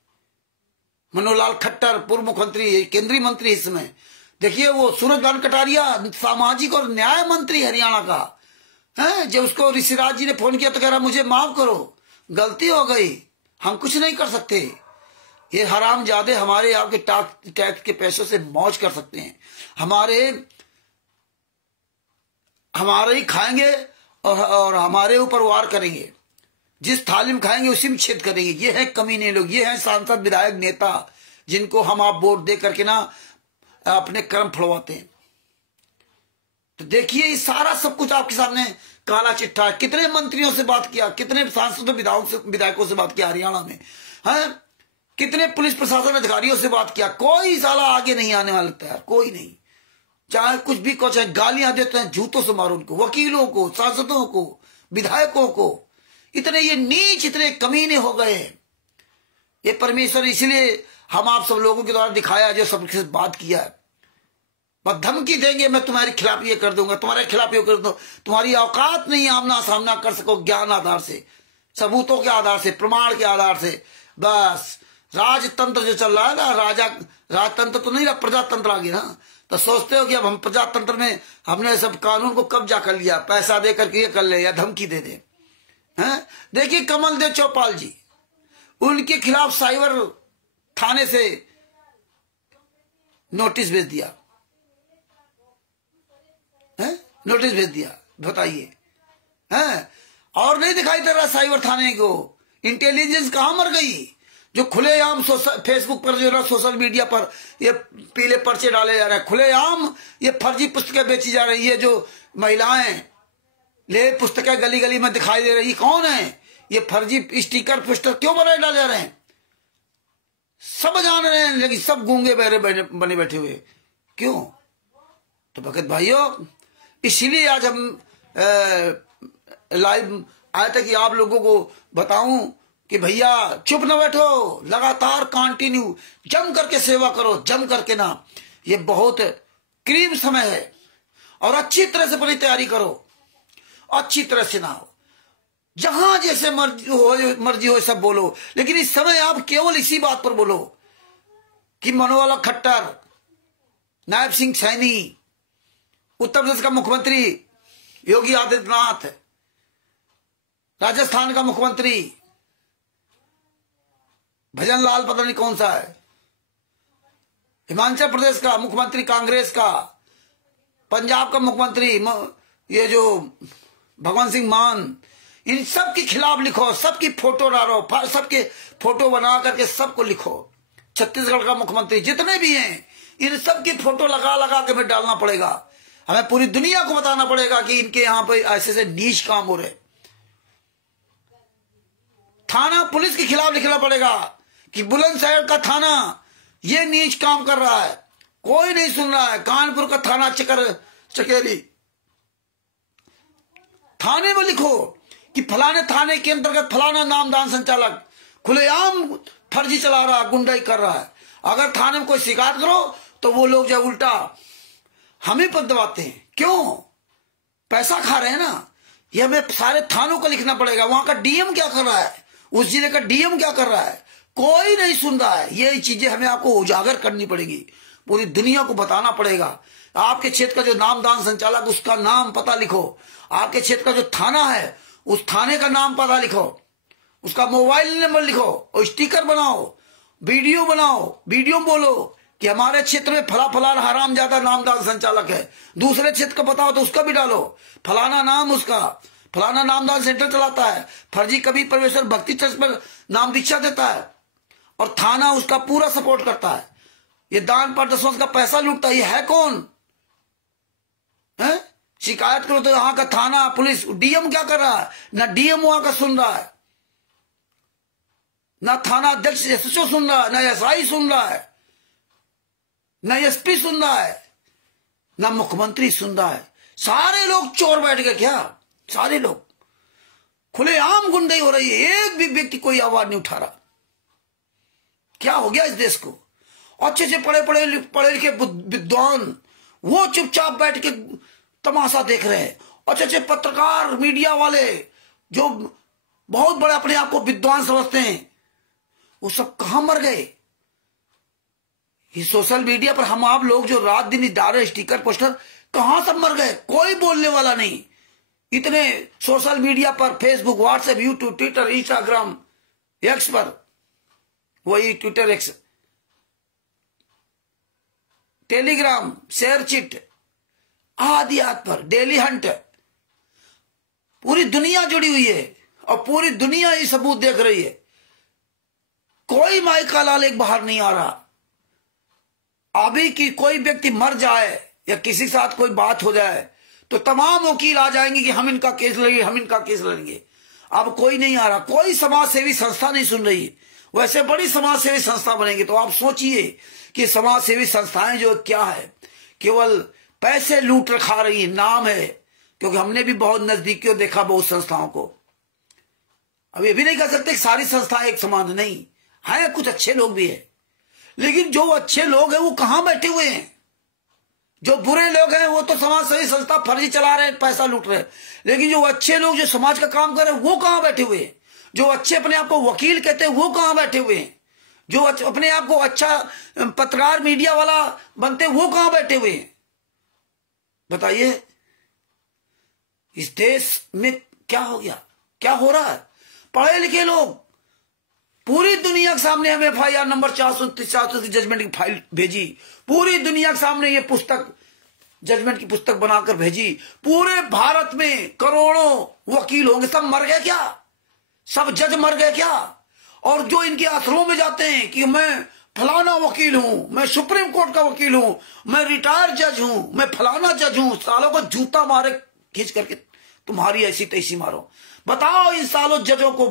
मनोहर लाल खट्टर पूर्व मुख्यमंत्री, केंद्रीय मंत्री इस समय। देखिए वो सूरजभान कटारिया सामाजिक और न्याय मंत्री हरियाणा का है, जब उसको ऋषिराज जी ने फोन किया तो कह रहा मुझे माफ करो, गलती हो गई, हम कुछ नहीं कर सकते। ये हरामजादे हमारे आपके टैक्स के पैसों से मौज कर सकते हैं, हमारे ही खाएंगे और हमारे ऊपर वार करेंगे, जिस थाली में खाएंगे उसी में छेद करेंगे। ये है कमीने लोग, ये है सांसद विधायक नेता जिनको हम आप वोट दे करके ना अपने कर्म फड़वाते हैं। तो देखिए ये सारा सब कुछ आपके सामने काला चिट्ठा है। कितने मंत्रियों से बात किया, कितने सांसदों विधायकों से बात किया हरियाणा में है, कितने पुलिस प्रशासन अधिकारियों से बात किया, कोई साला आगे नहीं आने वाला लगता है, कोई नहीं। चाहे कुछ भी को, चाहे गालियां देते हैं, जूतों से मारो उनको, वकीलों को, सांसदों को, विधायकों को। इतने ये नीच, इतने कमीने हो गए हैं ये परमेश्वर। इसलिए हम आप सब लोगों के द्वारा दिखाया, जो सबके बात किया है, बस धमकी देंगे मैं तुम्हारे खिलाफ ये कर दूंगा, तुम्हारे खिलाफ ये कर दूंगा, तुम्हारी औकात नहीं आमना सामना कर सको ज्ञान आधार से, सबूतों के आधार से, प्रमाण के आधार से। बस राजतंत्र जो चल रहा है ना, राजतंत्र तो नहीं रहा, प्रजातंत्र आ गया ना। तो सोचते हो कि अब हम प्रजातंत्र में हमने सब कानून को कब्जा कर लिया, पैसा दे करके ये कर ले या धमकी दे दे। देखिए कमल देव चौपाल जी, उनके खिलाफ साइबर थाने से नोटिस भेज दिया, नोटिस भेज दिया, बताइए। और नहीं दिखाई दे रहा साइबर थाने को, इंटेलिजेंस कहां मर गई? जो खुलेआम फेसबुक पर जो ना, सोशल मीडिया पर ये पीले पर्चे डाले जा रहे हैं, खुलेआम ये फर्जी पुस्तकें बेची जा रही है, जो महिलाएं ले पुस्तकें गली गली में दिखाई दे रही, कौन है ये फर्जी स्टिकर पुस्तक क्यों बनाए डाले जा रहे हैं? सब जान रहे हैं, लेकिन सब गूंगे बहरे बने बैठे हुए, क्यों? तो भगत भाइयों, इसीलिए आज हम लाइव आए थे कि आप लोगों को बताऊं कि भैया चुप न बैठो, लगातार कंटिन्यू जम करके सेवा करो, जम करके ना। ये बहुत क्रीम समय है और अच्छी तरह से अपनी तैयारी करो, अच्छी तरह से ना हो, जहां जैसे मर्जी हो सब बोलो, लेकिन इस समय आप केवल इसी बात पर बोलो कि मनोवाला खट्टर, नायब सिंह सैनी, उत्तर प्रदेश का मुख्यमंत्री योगी आदित्यनाथ, राजस्थान का मुख्यमंत्री भजनलाल पता नहीं कौन सा है, हिमाचल प्रदेश का मुख्यमंत्री कांग्रेस का, पंजाब का मुख्यमंत्री ये जो भगवंत सिंह मान, इन सब के खिलाफ लिखो, सबकी फोटो डालो, सबके फोटो बना करके सबको लिखो। छत्तीसगढ़ का मुख्यमंत्री जितने भी हैं इन सब की फोटो लगा लगा के हमें डालना पड़ेगा। हमें पूरी दुनिया को बताना पड़ेगा कि इनके यहां पर ऐसे ऐसे नीच काम हो रहे। थाना पुलिस के खिलाफ लिखना पड़ेगा कि बुलंदशहर का थाना ये नीच काम कर रहा है, कोई नहीं सुन रहा है। कानपुर का थाना चकेरी थाने में लिखो कि फलाने थाने के अंतर्गत फलाना नामदान संचालक खुलेआम फर्जी चला रहा है, गुंडाई कर रहा है। अगर थाने में कोई शिकायत करो तो वो लोग जो उल्टा हमें पर दबाते हैं। क्यों? पैसा खा रहे हैं ना। ये हमें सारे थानों को लिखना पड़ेगा। वहां का डीएम क्या कर रहा है, उस जिले का डीएम क्या कर रहा है, कोई नहीं सुन रहा है। ये चीजें हमें आपको उजागर करनी पड़ेगी, पूरी दुनिया को बताना पड़ेगा। आपके क्षेत्र का जो नामदान संचालक, उसका नाम पता लिखो। आपके क्षेत्र का जो थाना है उस थाने का नाम पता लिखो, उसका मोबाइल नंबर लिखो और स्टिकर बनाओ, वीडियो बनाओ, वीडियो बोलो कि हमारे क्षेत्र में फला फलाना हरामजादा नामदान संचालक है। दूसरे क्षेत्र का बताओ तो उसका भी डालो, फलाना नाम उसका, फलाना नामदान सेंटर चलाता है, फर्जी कबीर परमेश्वर भक्ति ट्रस्ट पर नाम दीक्षा देता है और थाना उसका पूरा सपोर्ट करता है। ये दान पार्षद का पैसा लूटता है। ये है कौन है? शिकायत करो तो यहाँ का थाना पुलिस, डीएम क्या कर रहा है? ना डीएम वहां का सुन रहा है, ना थाना अध्यक्ष एसएचओ सुन रहा है, ना एसआई सुन रहा है, ना एसपी सुन रहा है, ना मुख्यमंत्री सुन रहा है। सारे लोग चोर बैठ गए क्या? सारे लोग खुलेआम गुंडाई हो रही है, एक भी व्यक्ति कोई आवाज नहीं उठा रहा। क्या हो गया इस देश को? अच्छे से पढ़े लिखे विद्वान वो चुपचाप बैठ के तमाशा देख रहे हैं। अच्छे अच्छे पत्रकार मीडिया वाले जो बहुत बड़े अपने आप को विद्वान समझते हैं, वो सब कहां मर गए? ये सोशल मीडिया पर हम आप लोग जो रात दिन डाल रहे स्टिकर पोस्टर, कहां सब मर गए? कोई बोलने वाला नहीं। इतने सोशल मीडिया पर Facebook, WhatsApp, YouTube, Twitter, Instagram, x पर, वही ट्विटर एक्स, टेलीग्राम, शेयरचिट आदि पर डेली हंट, पूरी दुनिया जुड़ी हुई है और पूरी दुनिया ये सबूत देख रही है। कोई माई का लाल एक बाहर नहीं आ रहा। अभी की कोई व्यक्ति मर जाए या किसी के साथ कोई बात हो जाए तो तमाम वकील आ जाएंगे कि हम इनका केस लड़ेंगे, हम इनका केस लड़ेंगे। अब कोई नहीं आ रहा, कोई समाज सेवी संस्था नहीं सुन रही। वैसे बड़ी समाज सेवी संस्था बनेंगे तो आप सोचिए कि समाज सेवी संस्थाएं जो क्या है, केवल पैसे लूट रखा रही, नाम है। क्योंकि हमने भी बहुत नजदीकियों देखा बहुत संस्थाओं को। अब ये भी नहीं कह सकते कि सारी संस्थाएं एक समान नहीं है, कुछ अच्छे लोग भी है, लेकिन जो अच्छे लोग हैं वो कहां बैठे हुए हैं? जो बुरे लोग हैं वो तो समाज सेवी संस्था फर्जी चला रहे हैं, पैसा लूट रहे हैं। लेकिन जो अच्छे लोग जो समाज का काम कर रहे हैं वो कहां बैठे हुए हैं? जो अच्छे अपने आप को वकील कहते हैं वो कहां बैठे हुए हैं? जो अपने आप को अच्छा पत्रकार मीडिया वाला बनते हैं वो कहां बैठे हुए हैं? बताइए इस देश में क्या हो गया, क्या हो रहा है? पढ़े लिखे लोग पूरी दुनिया के सामने हमें FIR नंबर 429 की जजमेंट की फाइल भेजी, पूरी दुनिया के सामने ये पुस्तक, जजमेंट की पुस्तक बनाकर भेजी। पूरे भारत में करोड़ों वकील होंगे, सब मर गए क्या? सब जज मर गए क्या? और जो इनके आश्रमों में जाते हैं कि मैं फलाना वकील हूं, मैं सुप्रीम कोर्ट का वकील हूं, मैं रिटायर्ड जज हूं, मैं फलाना जज हूं, सालों को जूता मारे खींच करके तुम्हारी ऐसी तैसी मारो। बताओ इन सालों जजों को,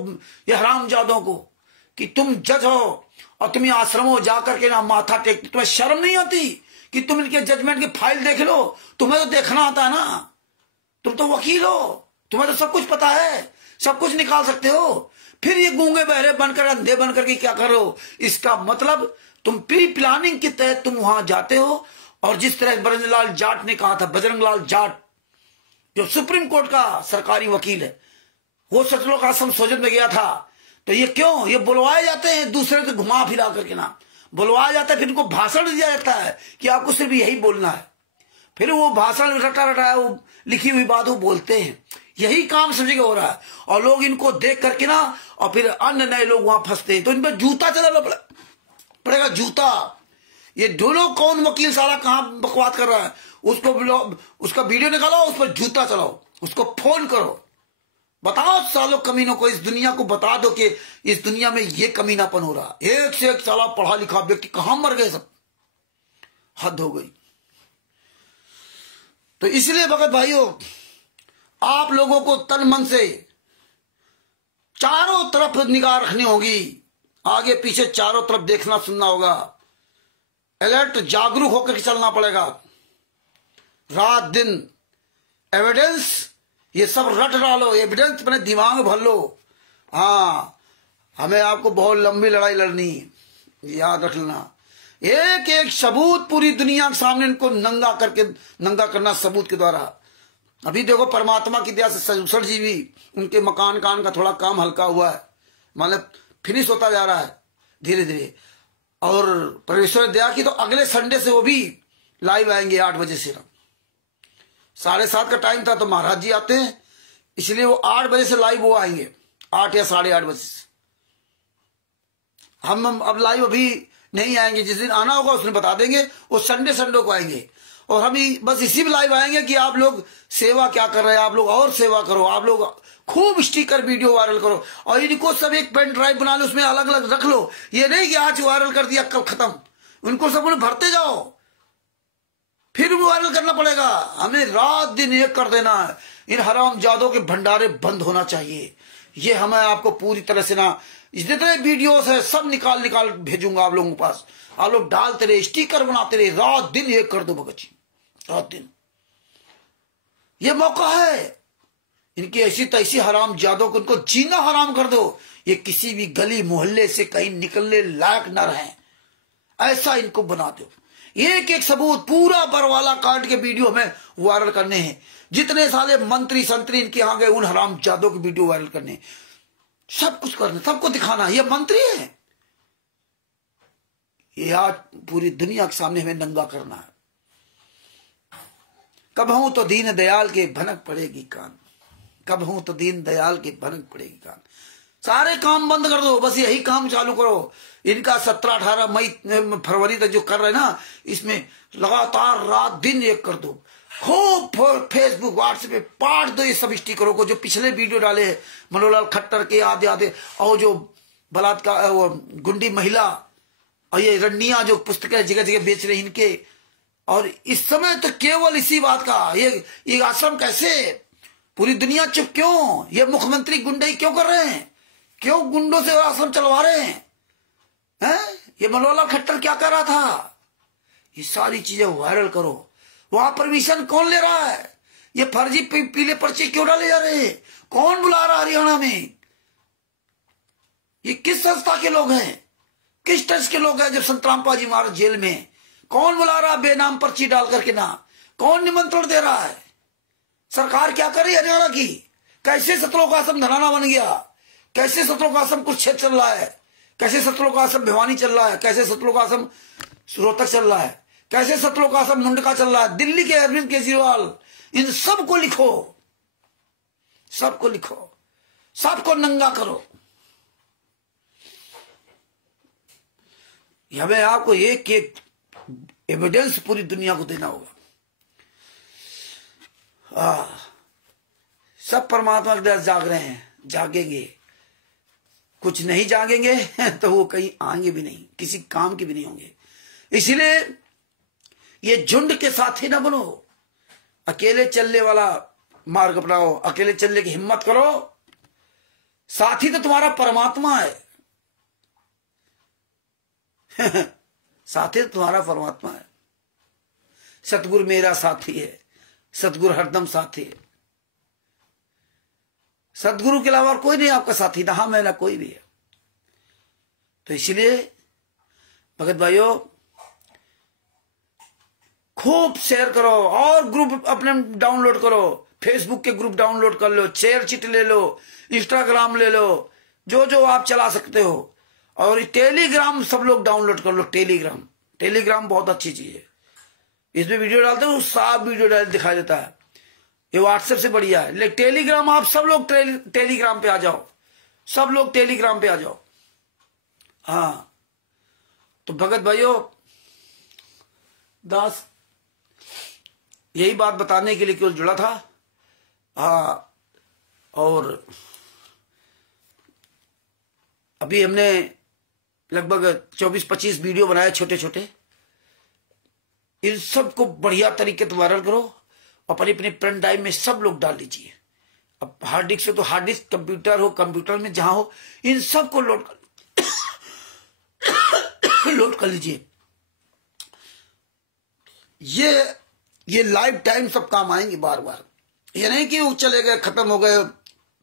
ये हरामजादों को कि तुम जज हो और तुम आश्रमों जाकर के ना माथा टेकते, तुम्हें शर्म नहीं आती कि तुम इनके जजमेंट की फाइल देख लो? तुम्हें तो देखना आता है ना, तुम तो वकील हो, तुम्हें तो सब कुछ पता है। सब कुछ निकाल सकते हो। फिर ये गूंगे बहरे बनकर अंधे बनकर के क्या करो? इसका मतलब तुम प्री प्लानिंग के तहत तुम वहां जाते हो। और जिस तरह बजरंगलाल जाट ने कहा था, बजरंगलाल जाट जो सुप्रीम कोर्ट का सरकारी वकील है, वो सतलोक आश्रम सोजत में गया था। तो ये क्यों? ये बुलवाए जाते हैं दूसरे को घुमा फिरा करके ना, बुलवाया जाता है, फिर इनको भाषण दिया जाता है कि आपको सिर्फ यही बोलना है। फिर वो भाषण रटा रटा वो लिखी हुई बात वो बोलते हैं। यही काम समझे हो रहा है। और लोग इनको देख करके ना, और फिर अन्य नए लोग वहां फंसते हैं। तो इन पर जूता चलाना पड़ेगा, जूता। ये ढूंढो कौन वकील साला कहां बकवास कर रहा है, उसका वीडियो निकालो, उस पर जूता चलाओ, उसको फोन करो, बताओ सालों कमीनों को, इस दुनिया को बता दो कि इस दुनिया में ये कमीनापन हो रहा। एक से एक साला पढ़ा लिखा व्यक्ति कहां मर गए सब, हद हो गई। तो इसलिए भगत भाइयों, आप लोगों को तन मन से चारों तरफ निगाह रखनी होगी, आगे पीछे चारों तरफ देखना सुनना होगा, अलर्ट जागरूक होकर चलना पड़ेगा। रात दिन एविडेंस ये सब रट डालो, एविडेंस अपने दिमाग में भर लो। हाँ, हमें आपको बहुत लंबी लड़ाई लड़नी, याद रखना। एक एक सबूत पूरी दुनिया के सामने इनको नंगा करना सबूत के द्वारा। अभी देखो परमात्मा की दया से सजूसर जी भी, उनके मकान का थोड़ा काम हल्का हुआ है, मतलब फिनिश होता जा रहा है धीरे धीरे। और परमेश्वर दया की तो अगले संडे से वो भी लाइव आएंगे 8 बजे से। 7:30 का टाइम था तो महाराज जी आते हैं, इसलिए वो 8 बजे से लाइव वो आएंगे, 8 या 8:30 बजे से। हम अब लाइव अभी नहीं आएंगे, जिस दिन आना होगा उस दिन बता देंगे, वो संडे को आएंगे। और हम बस इसी में लाइव आएंगे कि आप लोग सेवा क्या कर रहे हैं, आप लोग और सेवा करो, आप लोग खूब स्टिकर वीडियो वायरल करो। और इनको सब एक पेन ड्राइव बना लो, उसमें अलग अलग रख लो। ये नहीं कि आज वायरल कर दिया कल खत्म, उनको सब भरते जाओ, फिर भी वायरल करना पड़ेगा। हमें रात दिन एक कर देना है। इन हराम जादों के भंडारे बंद होना चाहिए। ये हमें आपको पूरी तरह से ना, जितने वीडियोस है सब निकाल भेजूंगा आप लोगों के पास। आप लोग डालते रहे, स्टिकर बनाते रहे, रात दिन एक कर दो भगत जी, रात दिन। ये मौका है। इनकी ऐसी तैसी हराम जादों को इनको जीना हराम कर दो। ये किसी भी गली मोहल्ले से कहीं निकलने लायक न रहे, ऐसा इनको बना दो। एक एक सबूत पूरा बरवाला कांड के वीडियो हमें वायरल करने हैं। जितने सारे मंत्री संतरी इनके यहां गए, उन हराम जादों के वीडियो वायरल करने, सब कुछ करना, सबको दिखाना ये मंत्री है। ये आज पूरी दुनिया के सामने हमें नंगा करना है। कब हूं तो दीन दयाल के भनक पड़ेगी कान, कब हूं तो दीन दयाल के भनक पड़ेगी कान। सारे काम बंद कर दो, बस यही काम चालू करो। इनका 17, 18 मई फरवरी तक जो कर रहे हैं ना, इसमें लगातार रात दिन एक कर दो। खूब फेसबुक व्हाट्सएप पे पाट दो ये सब स्टिकरों को, जो पिछले वीडियो डाले हैं मनोहर खट्टर के आधे, और जो बलात्कार वो गुंडी महिला, और ये रंडिया जो पुस्तकें जगह जगह बेच रहे इनके। और इस समय तो केवल इसी बात का, ये आश्रम कैसे, पूरी दुनिया चुप क्यों? ये मुख्यमंत्री गुंडई क्यों कर रहे हैं? क्यों गुंडों से आश्रम चलवा रहे हैं? ये मनोहर खट्टर क्या कर रहा था? ये सारी चीजें वायरल करो। वहां परमिशन कौन ले रहा है? ये फर्जी पीले पर्चे क्यों डाले जा रहे हैं? कौन बुला रहा है हरियाणा में? ये किस संस्था के लोग हैं, किस ट्रस्ट के लोग हैं? जब संतरामपा जी महाराज जेल में, कौन बुला रहा है बेनाम पर्ची डाल करके ना? कौन निमंत्रण दे रहा है? सरकार क्या कर रही है हरियाणा की? कैसे सतलोक आश्रम धनाना बन गया? कैसे सतलोक आश्रम कुरुक्षेत्र चल रहा है? कैसे सतलोक आश्रम भिवानी चल रहा है? कैसे सतलोक आश्रम रोहतक चल रहा है? कैसे सतलोक आश्रम मुंडका चल रहा है? दिल्ली के अरविंद केजरीवाल, इन सबको लिखो, सबको लिखो, सबको नंगा करो। हमें आपको एक एक एविडेंस पूरी दुनिया को देना होगा। सब परमात्मा के दर जाग रहे हैं, जागेंगे। कुछ नहीं जागेंगे तो वो कहीं आएंगे भी नहीं, किसी काम के भी नहीं होंगे। इसलिए ये झुंड के साथी ना बनो, अकेले चलने वाला मार्ग अपनाओ, अकेले चलने की हिम्मत करो। साथी तो तुम्हारा परमात्मा है साथी तो तुम्हारा परमात्मा है। सतगुरु मेरा साथी है, सतगुरु हरदम साथी है। सदगुरु के अलावा और कोई नहीं आपका साथी, ना हम है ना कोई भी है। तो इसलिए भगत भाइयों खूब शेयर करो और ग्रुप अपने डाउनलोड करो, फेसबुक के ग्रुप डाउनलोड कर लो, शेयर चिट ले लो, इंस्टाग्राम ले लो, जो जो आप चला सकते हो। और टेलीग्राम सब लोग डाउनलोड कर लो, टेलीग्राम बहुत अच्छी चीज है। इसमें वीडियो डालते हो, साफ वीडियो दिखाई देता है, ये व्हाट्सएप से बढ़िया है। लेकिन टेलीग्राम आप सब लोग टेलीग्राम पे आ जाओ, सब लोग टेलीग्राम पे आ जाओ। हाँ तो भगत भाइयों दास यही बात बताने के लिए केवल जुड़ा था। हाँ और अभी हमने लगभग 24-25 वीडियो बनाए छोटे छोटे। इन सब को बढ़िया तरीके से वायरल करो, अपनी अपनी पेन ड्राइव में सब लोग डाल लीजिए। अब हार्ड डिस्क से तो हार्ड डिस्क, कंप्यूटर हो कंप्यूटर में जहां हो, इन सब को लोड कर लीजिए। ये लाइफ टाइम सब काम आएंगे बार बार। ये नहीं कि वो चले गए, खत्म हो गए,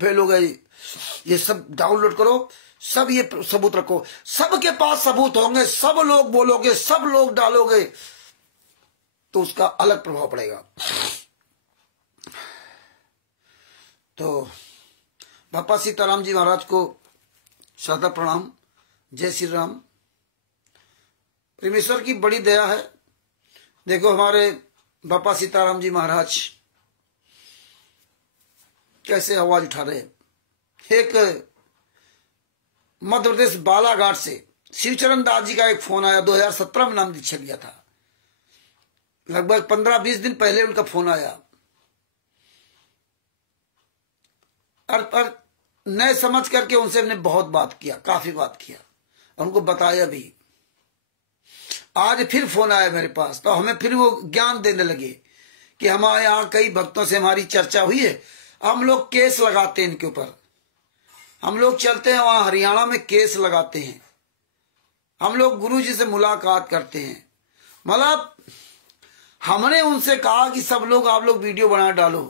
फेल हो गए। ये सब डाउनलोड करो, सब ये सबूत रखो, सबके पास सबूत होंगे, सब लोग बोलोगे, सब लोग डालोगे तो उसका अलग प्रभाव पड़ेगा। तो बापा सीताराम जी महाराज को सादर प्रणाम, जय श्री राम। परमेश्वर की बड़ी दया है। देखो हमारे बापा सीताराम जी महाराज कैसे आवाज उठा रहे। एक मध्य प्रदेश बालाघाट से शिवचरण दास जी का एक फोन आया, 2017 में नाम दीक्षा लिया था, लगभग 15-20 दिन पहले उनका फोन आया। और नए समझ करके उनसे हमने बहुत बात किया, काफी बात किया, उनको बताया भी। आज फिर फोन आया मेरे पास, तो हमें फिर वो ज्ञान देने लगे कि हमारे यहाँ कई भक्तों से हमारी चर्चा हुई है, हम लोग केस लगाते हैं इनके ऊपर। हम लोग चलते हैं वहां हरियाणा में, केस लगाते हैं। हम लोग गुरु जी से मुलाकात करते हैं। मतलब हमने उनसे कहा कि सब लोग आप लोग वीडियो बना डालो,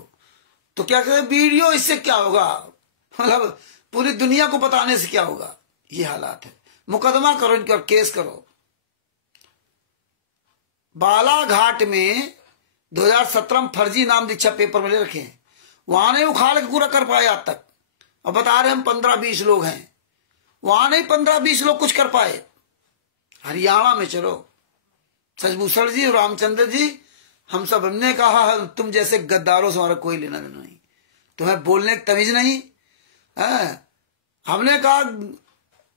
तो क्या कहते वीडियो, इससे क्या होगा, मतलब पूरी दुनिया को बताने से क्या होगा। ये हालात है। मुकदमा करो इनके और केस करो। बालाघाट में 2017 में फर्जी नाम दीक्षा पेपर में ले रखे हैं, वहां नहीं उखाड़ के पूरा कर पाए आज तक। अब बता रहे हम 15-20 लोग हैं, वहां नहीं 15-20 लोग कुछ कर पाए। हरियाणा में चलो, सचभूषण जी, रामचंद्र जी, हम सब हमने कहा तुम जैसे गद्दारों से हमारा कोई लेना देना नहीं, तुम्हें बोलने की तमीज नहीं है। हमने कहा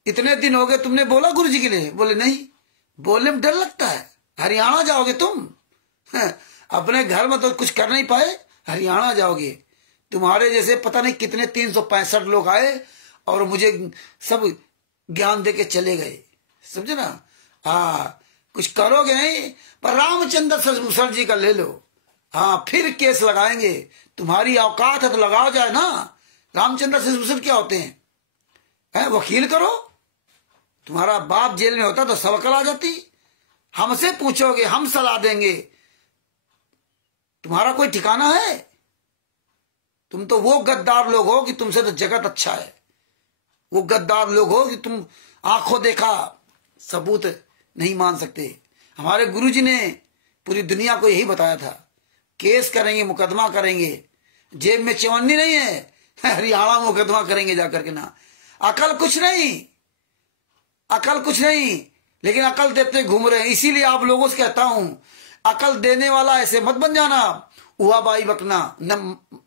इतने दिन हो गए, तुमने बोला गुरु जी के लिए? बोले नहीं, बोलने में डर लगता है। हरियाणा जाओगे तुम, अपने घर में तो कुछ कर नहीं पाए, हरियाणा जाओगे। तुम्हारे जैसे पता नहीं कितने 365 लोग आए और मुझे सब ज्ञान दे के चले गए, समझे ना। हाँ कुछ करोगे नहीं, पर रामचंद्र सचभूषण जी का ले लो, हाँ फिर केस लगाएंगे। तुम्हारी औकात है तो लगाओ जाए ना। रामचंद्र सचभूषण क्या होते हैं? वकील करो। तुम्हारा बाप जेल में होता तो सब अकल आ जाती। हमसे पूछोगे, हम सलाह देंगे। तुम्हारा कोई ठिकाना है? तुम तो वो गद्दार लोग हो कि तुमसे तो जगत अच्छा है। वो गद्दार लोग हो कि तुम आंखों देखा सबूत नहीं मान सकते। हमारे गुरुजी ने पूरी दुनिया को यही बताया था, केस करेंगे, मुकदमा करेंगे। जेब में चवन्नी नहीं है, हरियाणा में मुकदमा करेंगे जाकर के ना। अकल कुछ नहीं, अकल कुछ नहीं, लेकिन अकल देते घूम रहे हैं। इसीलिए आप लोगों से कहता हूं, अकल देने वाला ऐसे मत बन जाना, उहाबाई बकना,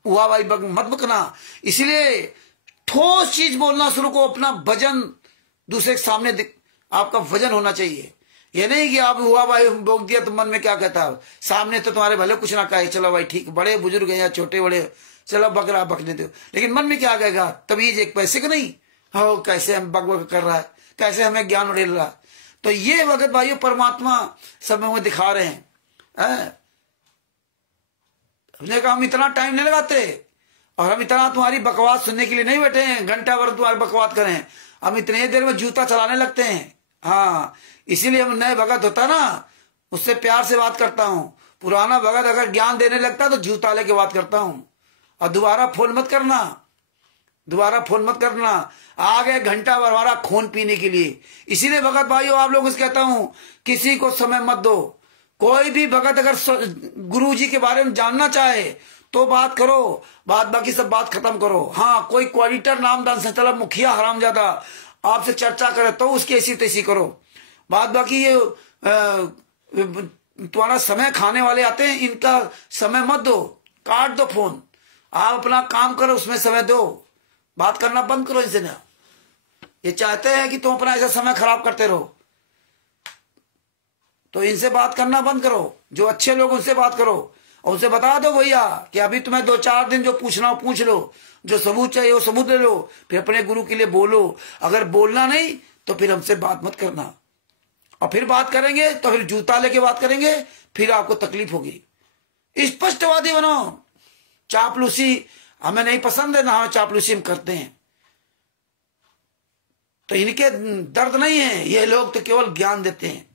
उहाबाई मत बकना। इसलिए ठोस चीज बोलना शुरू को, अपना वजन दूसरे के सामने आपका वजन होना चाहिए। ये नहीं कि आप हुआ भाई बोल दिया तो मन में क्या कहता है, सामने तो तुम्हारे भले कुछ ना कहे, चलो भाई ठीक, बड़े बुजुर्ग हैं या छोटे बड़े, चलो बकरा बक देते हो, लेकिन मन में क्या कहेगा? तमीज एक पैसे का नहीं हो, कैसे हम बक बक कर रहा है, कैसे हमें ज्ञान उड़ेल रहा। तो ये भगत भाइयों परमात्मा सब में दिखा रहे हैं। हमने कहा हम इतना टाइम नहीं लगाते और हम इतना तुम्हारी बकवास सुनने के लिए नहीं बैठे हैं, घंटा भर तुम्हारी बकवास करें। हम इतने देर में जूता चलाने लगते हैं। हाँ इसीलिए हम नए भगत होता ना, उससे प्यार से बात करता हूं। पुराना भगत अगर ज्ञान देने लगता तो जूता लेके बात करता हूं। और दोबारा फोन मत करना, दोबारा फोन मत करना। आ गए घंटा भर हमारा खून पीने के लिए। इसीलिए भगत भाइयों आप लोगों से कहता हूं, किसी को समय मत दो। कोई भी भगत अगर गुरु जी के बारे में जानना चाहे तो बात करो, बात बाकी सब बात खत्म करो। हाँ, कोई क्वालिटर नामदान से चला मुखिया हरामजादा आपसे चर्चा करे तो उसकी ऐसी तैसी करो। बात बाकी ये तुम्हारा समय खाने वाले आते हैं, इनका समय मत दो, काट दो फोन। आप अपना काम करो, उसमें समय दो, बात करना बंद करो इनसे ना। ये चाहते हैं कि तुम अपना ऐसा समय खराब करते रहो, तो इनसे बात करना बंद करो। जो अच्छे लोग उनसे बात करो और उनसे बता दो भैया कि अभी तुम्हें 2-4 दिन जो पूछना हो पूछ लो, जो सबूत चाहिए वो सबूत ले लो, फिर अपने गुरु के लिए बोलो। अगर बोलना नहीं तो फिर हमसे बात मत करना, और फिर बात करेंगे तो फिर जूता लेके बात करेंगे, फिर आपको तकलीफ होगी। स्पष्टवादी बनो। चापलूसी हमें नहीं पसंद है, ना हम चापलूसी हम करते हैं। तो इनके दर्द नहीं है, ये लोग तो केवल ज्ञान देते हैं।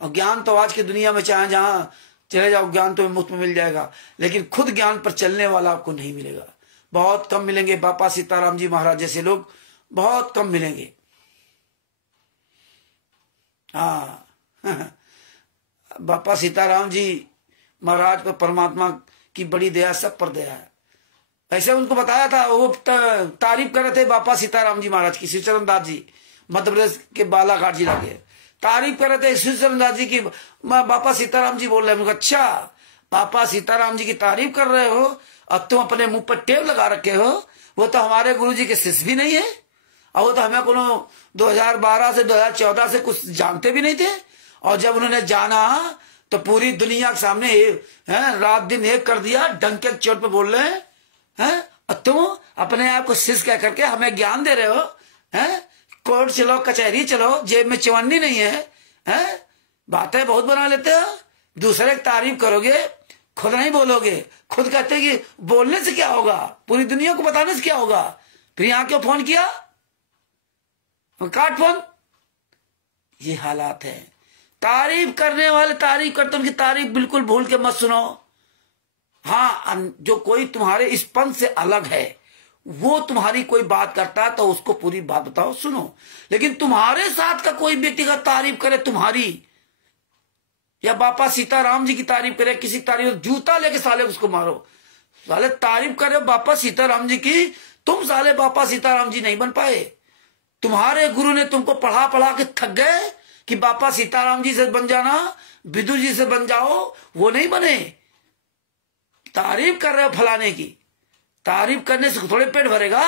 और ज्ञान तो आज की दुनिया में चाहे जहां चले जाओ ज्ञान तो मुफ्त में मिल जाएगा, लेकिन खुद ज्ञान पर चलने वाला आपको नहीं मिलेगा। बहुत कम मिलेंगे। बापा सीताराम जी महाराज जैसे लोग बहुत कम मिलेंगे। हाँ बापा सीताराम जी महाराज पर परमात्मा की बड़ी दया, सब पर दया है। ऐसे उनको बताया था, वो तारीफ कर रहे थे बापा सीताराम जी महाराज की। श्रीचरण दास जी मध्य प्रदेश के बालाघाट जिला के तारीफ कर रहे थे श्रीचरण दास जी की। बापा सीताराम जी बोल रहे हैं। अच्छा, बापा सीताराम जी की तारीफ कर रहे हो और तुम अपने मुंह पर टेप लगा रखे हो। वो तो हमारे गुरु जी के शिष्य भी नहीं है, और वो तो हमें कोनो 2012 से 2014 से कुछ जानते भी नहीं थे। और जब उन्होंने जाना तो पूरी दुनिया के सामने रात दिन एक कर दिया, डंके के चोट पे बोल रहे हैं। और तुम अपने आप को शिष्य कह करके हमें ज्ञान दे रहे हो। कोर्ट चलो, कचहरी चलो, जेब में चवन्नी नहीं है। बातें बहुत बना लेते हो। दूसरे की तारीफ करोगे, खुद नहीं बोलोगे। खुद कहते कि बोलने से क्या होगा, पूरी दुनिया को बताने से क्या होगा। फिर यहां क्यों फोन किया, काट फोन। ये हालात है। तारीफ करने वाले तारीफ करते, उनकी तारीफ बिल्कुल भूल के मत सुनो। हाँ, जो कोई तुम्हारे स्पंद से अलग है, वो तुम्हारी कोई बात करता है तो उसको पूरी बात बताओ, सुनो। लेकिन तुम्हारे साथ का कोई व्यक्तिगत तारीफ करे तुम्हारी, या बापा सीताराम जी की तारीफ करे, किसी की तारीफ, जूता लेके साले उसको मारो। साले तारीफ करे बापा सीताराम जी की, तुम साले बापा सीताराम जी नहीं बन पाए। तुम्हारे गुरु ने तुमको पढ़ा पढ़ा के थक गए कि बापा सीताराम जी से बन जाना, विदुर जी से बन जाओ, वो नहीं बने। तारीफ कर रहे हो फलाने की, तारीफ करने से थोड़े पेट भरेगा।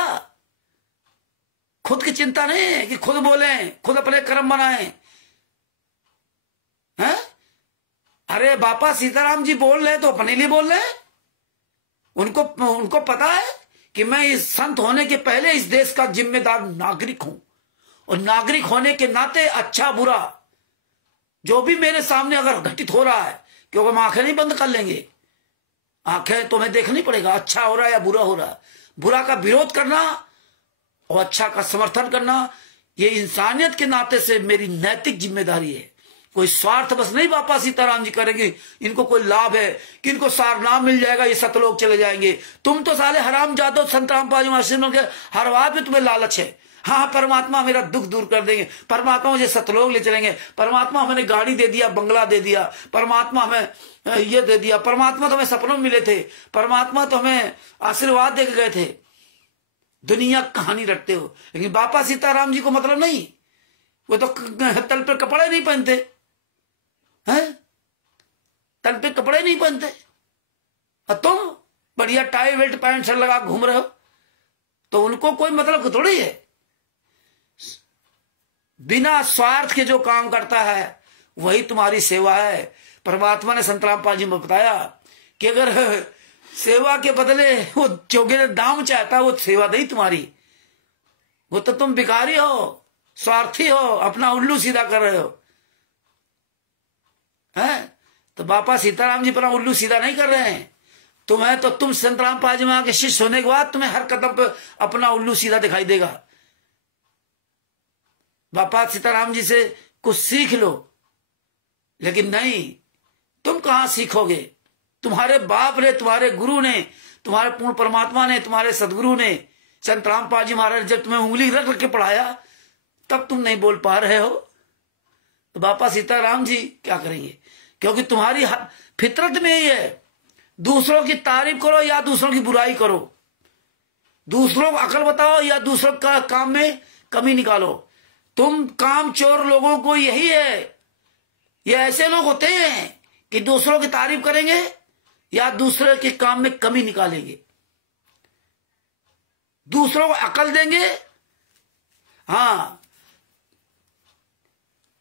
खुद की चिंता नहीं है कि खुद बोले, खुद अपने कर्म बनाए। हैं? अरे बापा सीताराम जी बोल रहे तो अपने लिए बोल रहे। उनको पता है कि मैं इस संत होने के पहले इस देश का जिम्मेदार नागरिक हूं, और नागरिक होने के नाते अच्छा बुरा जो भी मेरे सामने अगर घटित हो रहा है, क्योंकि हम आंखें नहीं बंद कर लेंगे। आंखें तुम्हें देखनी पड़ेगा, अच्छा हो रहा है या बुरा हो रहा है। बुरा का विरोध करना और अच्छा का समर्थन करना, ये इंसानियत के नाते से मेरी नैतिक जिम्मेदारी है। कोई स्वार्थ बस नहीं बापा सीताराम जी करेंगे। इनको कोई लाभ है कि इनको सारनाम मिल जाएगा, ये सतलोक चले जाएंगे। तुम तो साले हराम जादो संत रामपाल के हर बात में तुम्हें लालच है। हाँ, परमात्मा मेरा दुख दूर कर देंगे, परमात्मा मुझे सतलोक ले चलेंगे, परमात्मा हमें गाड़ी दे दिया, बंगला दे दिया, परमात्मा हमें ये दे दिया, परमात्मा तो हमें सपनों में मिले थे, परमात्मा तो हमें आशीर्वाद दे के गए थे। दुनिया कहानी रखते हो, लेकिन बापा सीताराम जी को मतलब नहीं। वो तो तल पे कपड़े नहीं पहनते हैं, तल पे कपड़े नहीं पहनते, और तुम बढ़िया टाई बेल्ट पैंट शर्ट लगा घूम रहे हो, तो उनको कोई मतलब थोड़ी है। बिना स्वार्थ के जो काम करता है वही तुम्हारी सेवा है। परमात्मा ने संत रामपाल जी में बताया कि अगर सेवा के बदले वो चौगे दाम चाहता, वो सेवा नहीं तुम्हारी। वो तो तुम भिखारी हो, स्वार्थी हो, अपना उल्लू सीधा कर रहे हो। हैं? तो बापा सीताराम जी अपना उल्लू सीधा नहीं कर रहे हैं। तुम्हें तो तुम संत रामपाल जी में आके शिष्य होने के बाद तुम्हें हर कदम पे अपना उल्लू सीधा दिखाई देगा। बापा सीताराम जी से कुछ सीख लो, लेकिन नहीं, तुम कहां सीखोगे। तुम्हारे बाप ने, तुम्हारे गुरु ने, तुम्हारे पूर्ण परमात्मा ने, तुम्हारे सदगुरु ने संत रामपाल जी महाराज जब तुम्हें उंगली रख रख के पढ़ाया तब तुम नहीं बोल पा रहे हो, तो बापा सीताराम जी क्या करेंगे? क्योंकि तुम्हारी फितरत में ही है, दूसरों की तारीफ करो या दूसरों की बुराई करो, दूसरों को अकल बताओ या दूसरों का काम में कमी निकालो। तुम काम चोर लोगों को यही है, ये ऐसे लोग होते हैं कि दूसरों की तारीफ करेंगे या दूसरे के काम में कमी निकालेंगे, दूसरों को अकल देंगे, हाँ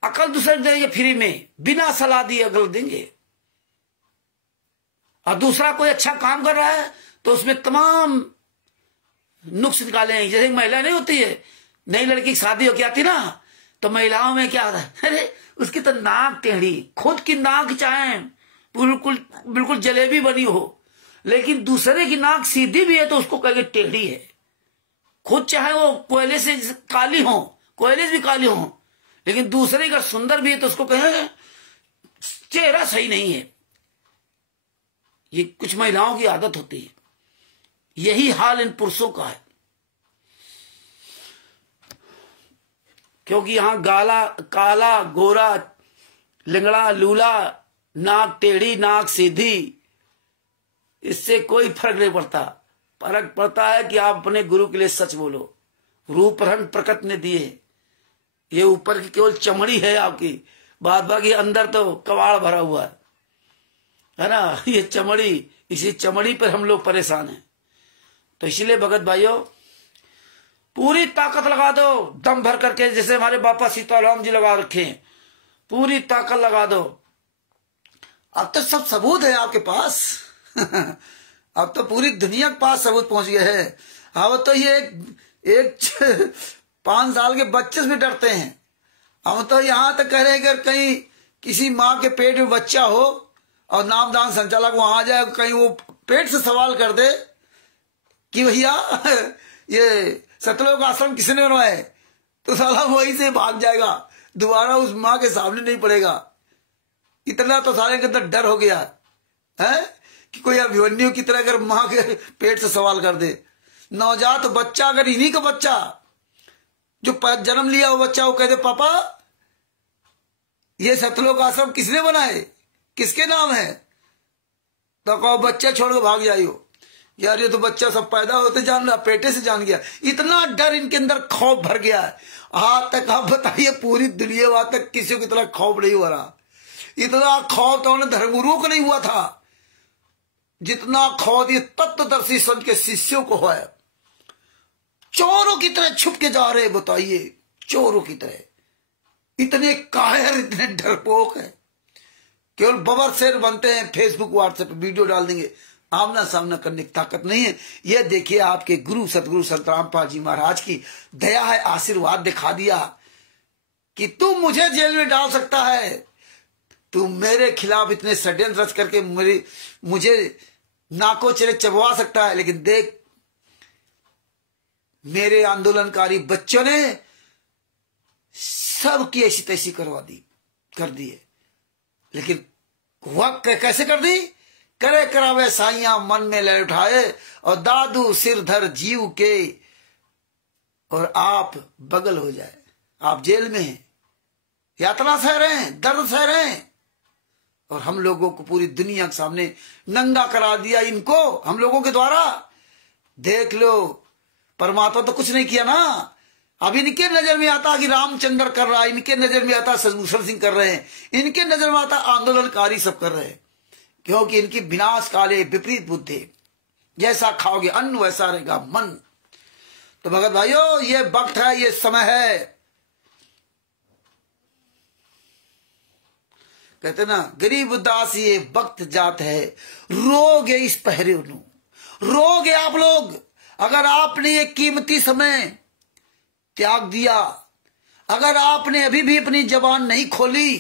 अकल दूसरे देंगे फ्री में, बिना सलाह दिए अकल देंगे। और दूसरा कोई अच्छा काम कर रहा है तो उसमें तमाम नुक्स निकाले। जैसे महिला नहीं होती है, नई लड़की की शादी होके आती ना, तो महिलाओं में क्या होता है, अरे उसकी तो नाक टेढ़ी, खुद की नाक चाहे बिल्कुल बिल्कुल जलेबी बनी हो, लेकिन दूसरे की नाक सीधी भी है तो उसको कहेंगे टेढ़ी है। खुद चाहे वो कोयले से काली हो, कोयले से भी काली हो, लेकिन दूसरे का सुंदर भी है तो उसको कहेंगे चेहरा सही नहीं है। ये कुछ महिलाओं की आदत होती है, यही हाल इन पुरुषों का है। क्योंकि यहां गाला, काला, गोरा, लिंगड़ा, लूला, नाक टेढ़ी, नाक सीधी, इससे कोई फर्क नहीं पड़ता। फर्क पड़ता है कि आप अपने गुरु के लिए सच बोलो। रूप रंग प्रकट ने दिए, ये ऊपर की केवल चमड़ी है आपकी, बाद बाकी अंदर तो कबाड़ भरा हुआ है ना। ये चमड़ी, इसी चमड़ी पर हम लोग परेशान हैं। तो इसीलिए भगत भाइयों पूरी ताकत लगा दो, दम भर करके, जैसे हमारे बापा सीताराम जी लगा रखे हैं, पूरी ताकत लगा दो। अब तो सब सबूत है आपके पास अब तो पूरी दुनिया के पास सबूत पहुंच गए हैं। अब तो ये एक 5 साल के बच्चे से भी डरते हैं। हम तो यहां तक कह रहे हैं कि कहीं किसी माँ के पेट में बच्चा हो और नामदान संचालक वहां आ जाए, कहीं वो पेट से सवाल कर दे कि भैया ये सतलोक आश्रम किसने बनवाए, तो साला वहीं से भाग जाएगा, दोबारा उस माँ के सामने नहीं पड़ेगा। इतना तो सारे के अंदर डर हो गया है कि कोई अभिमन्यु की तरह अगर माँ के पेट से सवाल कर दे। नवजात बच्चा अगर इन्हीं का बच्चा जो जन्म लिया वो बच्चा, वो कहते पापा ये सतलोक आश्रम किसने बनाए, किसके नाम है, तो कहो बच्चा छोड़ के भाग जाइयो। यार ये तो बच्चा सब पैदा होते जान रहा, पेटे से जान गया। इतना डर इनके अंदर खौफ भर गया है। आज तक आप बताइए पूरी दुनिया वहां तक किसी को इतना खौफ नहीं हो रहा। इतना खौफ तो उन्हें धर्मगुरुओं को नहीं हुआ था जितना खौफ ये तत्वदर्शी संत के शिष्यों को हुआ है। चोरों की तरह छुप के जा रहे, बताइए चोरों की तरह। इतने कायर, इतने डरपोक है, केवल बबर शेर बनते हैं, फेसबुक व्हाट्सएप पे वीडियो डाल देंगे, आमना सामना करने की ताकत नहीं है। यह देखिए आपके गुरु सतगुरु संत रामपाल जी महाराज की दया है, आशीर्वाद दिखा दिया कि तू मुझे जेल में डाल सकता है, तू मेरे खिलाफ इतने षड्यंत्र रच करके मुझे नाको चले चबवा सकता है, लेकिन देख मेरे आंदोलनकारी बच्चों ने सबकी ऐसी तैसी कर दी है। लेकिन वक्त कैसे कर दी, करे करावे साइया मन में ले उठाए, और दादू सिर धर जीव के, और आप बगल हो जाए। आप जेल में हैं, यातना सह रहे हैं, दर्द सह रहे हैं, और हम लोगों को पूरी दुनिया के सामने नंगा करा दिया इनको, हम लोगों के द्वारा। देख लो परमात्मा तो कुछ नहीं किया ना। अब इनके नजर में आता कि रामचंद्र कर रहा है, इनके नजर में आता सजभूषण सिंह कर रहे हैं, इनके नजर में आता आंदोलनकारी सब कर रहे हैं, क्योंकि इनकी विनाश काले विपरीत बुद्धि, जैसा खाओगे अन्न वैसा रहेगा मन। तो भगत भाइयों ये वक्त है, ये समय है, कहते ना गरीब उदास ये वक्त जात है, रोग इस पहरे रोग है आप लोग। अगर आपने ये कीमती समय त्याग दिया, अगर आपने अभी भी अपनी जबान नहीं खोली,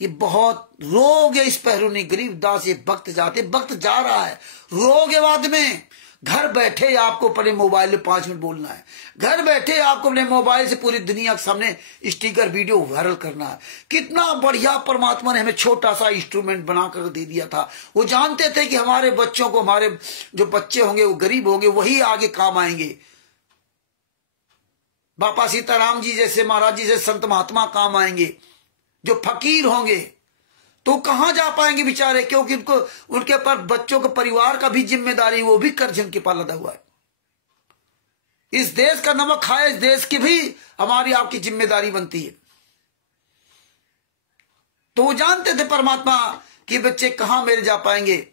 ये बहुत रोग है इस पहरू नहीं। गरीब दास ये वक्त जाते, वक्त जा रहा है, रोग है बाद में। घर बैठे आपको अपने मोबाइल में 5 मिनट बोलना है, घर बैठे आपको अपने मोबाइल से पूरी दुनिया के सामने स्टिकर वीडियो वायरल करना है। कितना बढ़िया परमात्मा ने हमें छोटा सा इंस्ट्रूमेंट बनाकर दे दिया था। वो जानते थे कि हमारे बच्चों को, हमारे जो बच्चे होंगे वो गरीब होंगे, वही आगे काम आएंगे। बापा सीताराम जी जैसे, महाराज जी जैसे संत महात्मा काम आएंगे। जो फकीर होंगे तो कहां जा पाएंगे बेचारे, क्योंकि उनको, उनके पर बच्चों के परिवार का भी जिम्मेदारी, वो भी कर्ज उनके पास लदा हुआ है। इस देश का नमक खाए, इस देश की भी हमारी आपकी जिम्मेदारी बनती है। तो वो जानते थे परमात्मा कि बच्चे कहां मेरे जा पाएंगे,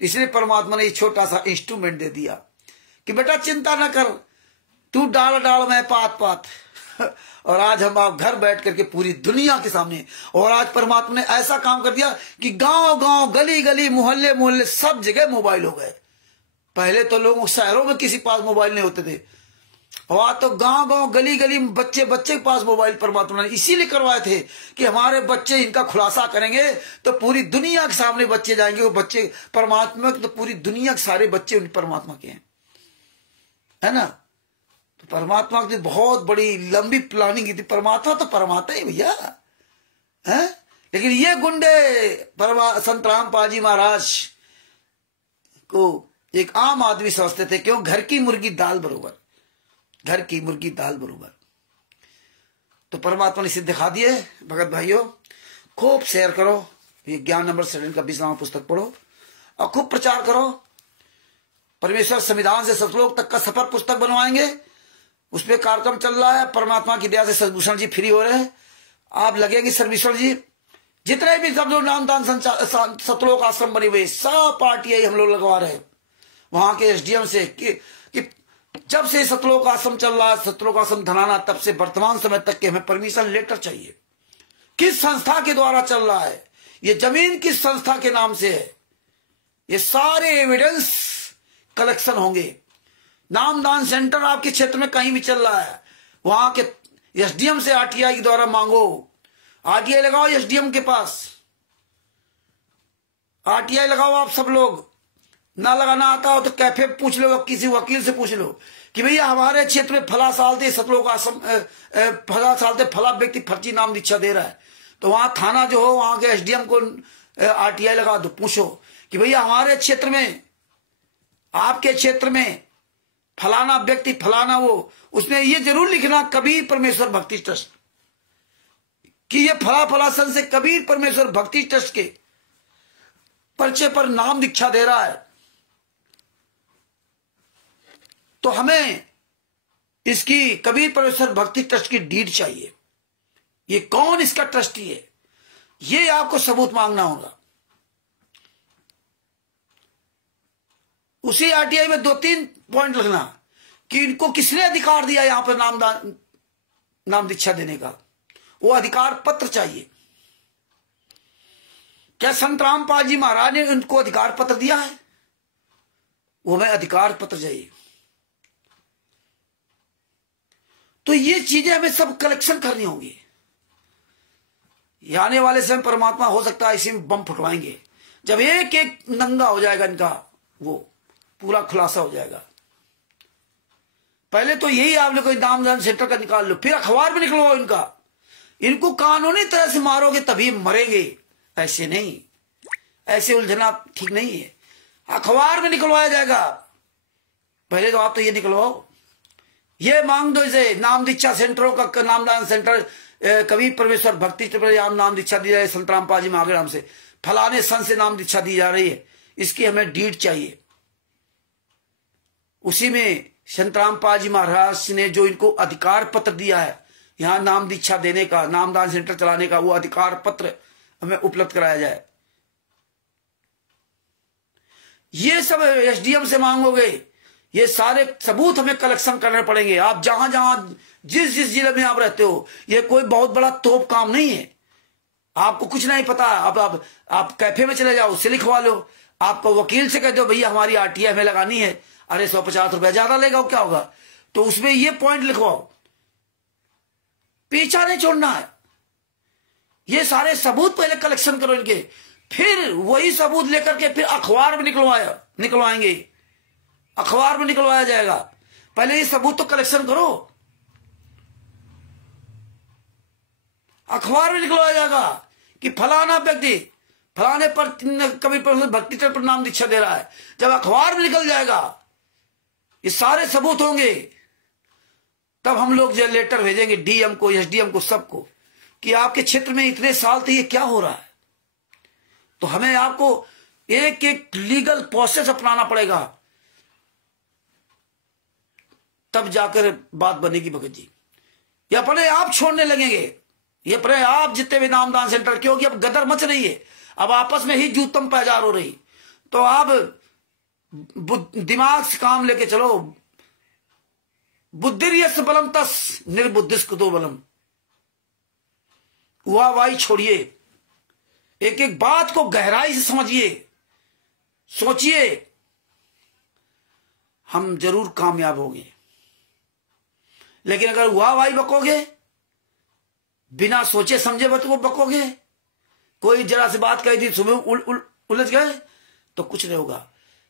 इसलिए परमात्मा ने ये छोटा सा इंस्ट्रूमेंट दे दिया कि बेटा चिंता ना कर, तू डाल डाल मैं पात पात। और आज हम आप घर बैठ करके पूरी दुनिया के सामने, और आज परमात्मा ने ऐसा काम कर दिया कि गांव गांव, गली गली, मोहल्ले मोहल्ले, सब जगह मोबाइल हो गए। पहले तो लोगों शहरों में किसी पास मोबाइल नहीं होते थे, और आज तो गांव गांव, गली गली, बच्चे बच्चे के पास मोबाइल परमात्मा ने इसीलिए करवाए थे कि हमारे बच्चे इनका खुलासा करेंगे तो पूरी दुनिया के सामने बच्चे जाएंगे। वो बच्चे परमात्मा के, तो पूरी दुनिया के सारे बच्चे उन परमात्मा के हैं, है ना। तो परमात्मा की बहुत बड़ी लंबी प्लानिंग की थी। परमात्मा तो परमात्मा ही भैया है, लेकिन ये गुंडे संत रामपाल जी महाराज को एक आम आदमी समझते थे। क्यों? घर की मुर्गी दाल बरोबर, घर की मुर्गी दाल बरोबर। तो परमात्मा ने इसे दिखा दिए। भगत भाइयों, खूब शेयर करो, ये ज्ञान नंबर 7 का 20वां पुस्तक पढ़ो और खूब प्रचार करो। परमेश्वर संविधान से सतलोक तक का सफर पुस्तक बनवाएंगे, उसपे कार्यक्रम चल रहा है। परमात्मा की दया से सर्वभूषण जी फ्री हो रहे हैं, आप लगेंगे सर्वभूषण जी। जितने भी सब लोग नामदान सतलोक आश्रम बने हुए, सब पार्टी हम लोग लगवा रहे हैं वहां के एसडीएम से कि जब से सतलोक आश्रम चल रहा है, सतलोक आश्रम धनाना, तब से वर्तमान समय तक के हमें परमिशन लेटर चाहिए। किस संस्था के द्वारा चल रहा है, ये जमीन किस संस्था के नाम से है, ये सारे एविडेंस कलेक्शन होंगे। नामदान सेंटर आपके क्षेत्र में कहीं भी चल रहा है, वहां के एसडीएम से आरटीआई के द्वारा मांगो, आरटीआई लगाओ एसडीएम के पास, आरटीआई लगाओ। आप सब लोग ना लगाना आता हो तो कैफे पूछ लो, किसी वकील से पूछ लो कि भैया हमारे क्षेत्र में फला साल दे सतलोक आश्रम, फला साल दे फला व्यक्ति फर्जी नाम दीक्षा दे रहा है, तो वहां थाना जो हो वहां के एसडीएम को आरटीआई लगा दो, पूछो कि भैया हमारे क्षेत्र में, आपके क्षेत्र में फलाना व्यक्ति फलाना वो, उसमें ये जरूर लिखना कबीर परमेश्वर भक्ति ट्रस्ट कि ये फला फला सन से कबीर परमेश्वर भक्ति ट्रस्ट के पर्चे पर नाम दीक्षा दे रहा है। तो हमें इसकी कबीर परमेश्वर भक्ति ट्रस्ट की डीड चाहिए, ये कौन इसका ट्रस्टी है, ये आपको सबूत मांगना होगा। उसी आरटीआई में 2-3 पॉइंट लिखना कि इनको किसने अधिकार दिया यहां पर नाम दीक्षा देने का, वो अधिकार पत्र चाहिए। क्या संत रामपाल जी महाराज ने उनको अधिकार पत्र दिया है? वो हमें अधिकार पत्र चाहिए। तो ये चीजें हमें सब कलेक्शन करनी होंगी। आने वाले समय परमात्मा हो सकता है इसी में बम फुटवाएंगे, जब एक एक नंगा हो जाएगा इनका, वो पूरा खुलासा हो जाएगा। पहले तो यही आप लोग नामदान सेंटर का निकाल लो, फिर अखबार में निकलवाओ इनका। इनको कानूनी तरह से मारोगे तभी मरेंगे, ऐसे नहीं, ऐसे उलझना ठीक नहीं है। अखबार में निकलवाया जाएगा, पहले तो आप तो ये निकलवाओ, ये मांग दो इसे नाम दीक्षा सेंटरों का, नामदान सेंटर कबीर परमेश्वर भक्ति नाम दीक्षा दी जाए संत रामपाल जी महाराज नाम से, फलाने सन से नाम दीक्षा दी जा रही है, इसकी हमें डीड चाहिए। उसी में संत रामपाल जी महाराज ने जो इनको अधिकार पत्र दिया है यहां नाम दीक्षा देने का, नामदान सेंटर चलाने का, वो अधिकार पत्र हमें उपलब्ध कराया जाए। ये सब एसडीएम से मांगोगे, ये सारे सबूत हमें कलेक्शन करने पड़ेंगे। आप जहां जहां जिस जिस जिले में आप रहते हो, ये कोई बहुत बड़ा तोप काम नहीं है। आपको कुछ नहीं पता, अब आप कैफे में चले जाओ, उससे लिखवा लो। आपको वकील से कह दो भैया हमारी आरटीआई हमें लगानी है, अरे 150 रुपया ज्यादा लेगा, क्या होगा, तो उसमें ये पॉइंट लिखवाओ, पीछा नहीं छोड़ना है। ये सारे सबूत पहले कलेक्शन करो इनके, फिर वही सबूत लेकर के फिर अखबार में निकलवाएंगे। अखबार में निकलवाया जाएगा। पहले ये सबूत तो कलेक्शन करो, अखबार में निकलवाया जाएगा कि फलाना व्यक्ति फलाने पर कवि भक्ति चरण पर नाम दीक्षा दे रहा है। जब अखबार में निकल जाएगा, ये सारे सबूत होंगे, तब हम लोग जो लेटर भेजेंगे डीएम को, एसडीएम को, सबको, कि आपके क्षेत्र में इतने साल से ये क्या हो रहा है। तो हमें आपको एक एक लीगल प्रोसेस अपनाना पड़ेगा, तब जाकर बात बनेगी भगत जी। ये अपने आप छोड़ने लगेंगे, ये अपने आप जितने भी नामदान सेंटर, क्योंकि अब गदर मच रही है, अब आपस में ही जूतम पैजार हो रही। तो अब दिमाग से काम लेके चलो। बुद्धिर्यस बलम तस निर्बुद्धिस कुतो बलम। वाई छोड़िए, एक एक बात को गहराई से समझिए, सोचिए, हम जरूर कामयाब होंगे। लेकिन अगर वाई बकोगे, बिना सोचे समझे को बकोगे, कोई जरा सी बात कही थी सुबह उलझ गए, तो कुछ नहीं होगा।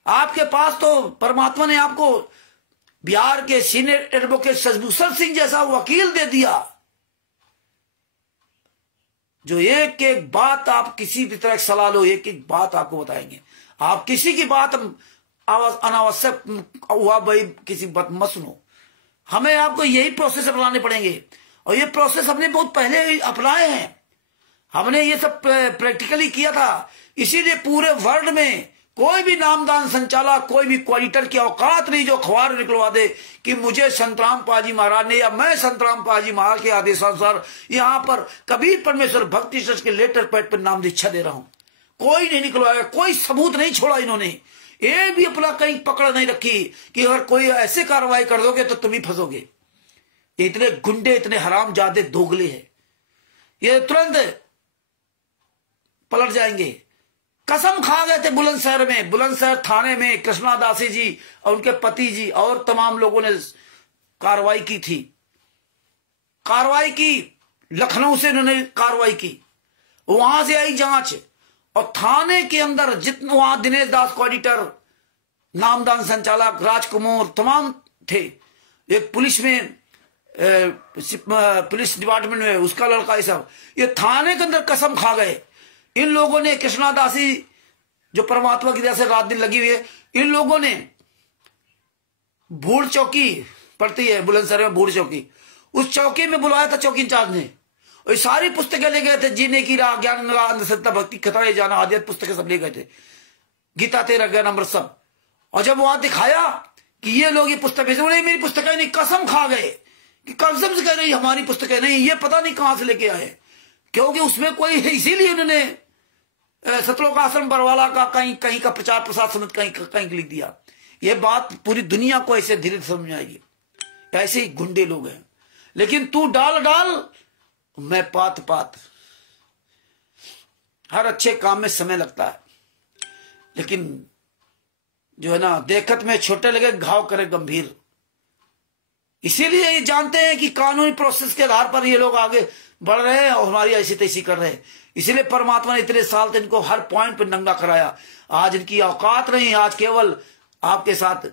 आपके पास तो परमात्मा ने आपको बिहार के सीनियर एडवोकेट सजभूषण सिंह जैसा वकील दे दिया, जो एक एक बात, आप किसी भी तरह की सलाह लो, एक एक बात आपको बताएंगे। आप किसी की बात अनावश्यक हुआ भाई किसी बात मत सुनो। हमें आपको यही प्रोसेस अपनाने पड़ेंगे, और ये प्रोसेस हमने बहुत पहले अपनाए हैं। हमने ये सब प्रैक्टिकली किया था। इसीलिए पूरे वर्ल्ड में कोई भी नामदान संचालक, कोई भी क्वालिटर की औकात नहीं जो अखबार निकलवा दे कि मुझे संतराम पाजी महाराज ने, या मैं संतराम पाजी महाराज के आदेशानुसार यहां पर कबीर परमेश्वर भक्ति ट्रस्ट के लेटर पैड पर नाम दीक्षा दे रहा हूं। कोई नहीं निकलवाया, कोई सबूत नहीं छोड़ा इन्होंने। एक भी अपना कहीं पकड़ नहीं रखी कि अगर कोई ऐसे कार्रवाई कर दोगे तो तुम ही फंसोगे। ये इतने गुंडे, इतने हरामजादे दोगले हैं, ये तुरंत पलट जाएंगे। कसम खा गए थे बुलंदशहर में, बुलंदशहर थाने में कृष्णा दासी जी और उनके पति जी और तमाम लोगों ने कार्रवाई की थी। कार्रवाई की, लखनऊ से उन्होंने कार्रवाई की, वहां से आई जांच, और थाने के अंदर जितने वहां दिनेश दास को ऑडिटर, नामदान संचालक राजकुमार तमाम थे। एक पुलिस में पुलिस डिपार्टमेंट में उसका लड़का, ये सब ये थाने के अंदर कसम खा गए। इन लोगों ने, कृष्णा दासी जो परमात्मा की दया से रात दिन लगी हुई है, इन लोगों ने भूड़ चौकी पड़ती है बुलंदशहर में, भूड़ चौकी, उस चौकी में बुलाया था चौकी इंचार्ज ने, और सारी पुस्तकें ले गए थे। जीने की राह, ज्ञान राह, अंधश्रद्धा, भक्ति, खतरा जाना, आदियत पुस्तकें सब ले गए थे, गीता 13 ज्ञान अमृत सब। और जब वहां दिखाया कि ये लोग ये पुस्तक भेजे, बोले मेरी पुस्तकें नहीं, कसम खा गए कि कसम से कह रही हमारी पुस्तकें नहीं, ये पता नहीं कहां से लेके आए, क्योंकि उसमें कोई, इसीलिए उन्होंने सतलोक आश्रम बरवाला का कहीं कहीं का प्रचार प्रसार समिति कहीं कहीं लिख दिया। ये बात पूरी दुनिया को ऐसे धीरे धीरे समझ आएगी। ऐसे ही गुंडे लोग हैं। लेकिन तू डाल मैं पात पात। हर अच्छे काम में समय लगता है, लेकिन जो है ना, देखत में छोटे लगे घाव करे गंभीर। इसीलिए ये जानते हैं कि कानूनी प्रोसेस के आधार पर ये लोग आगे बढ़ रहे हैं और हमारी ऐसी तैसी कर रहे हैं। इसीलिए परमात्मा ने इतने साल तक इनको हर पॉइंट पर नंगा कराया। आज इनकी औकात नहीं, आज केवल आपके साथ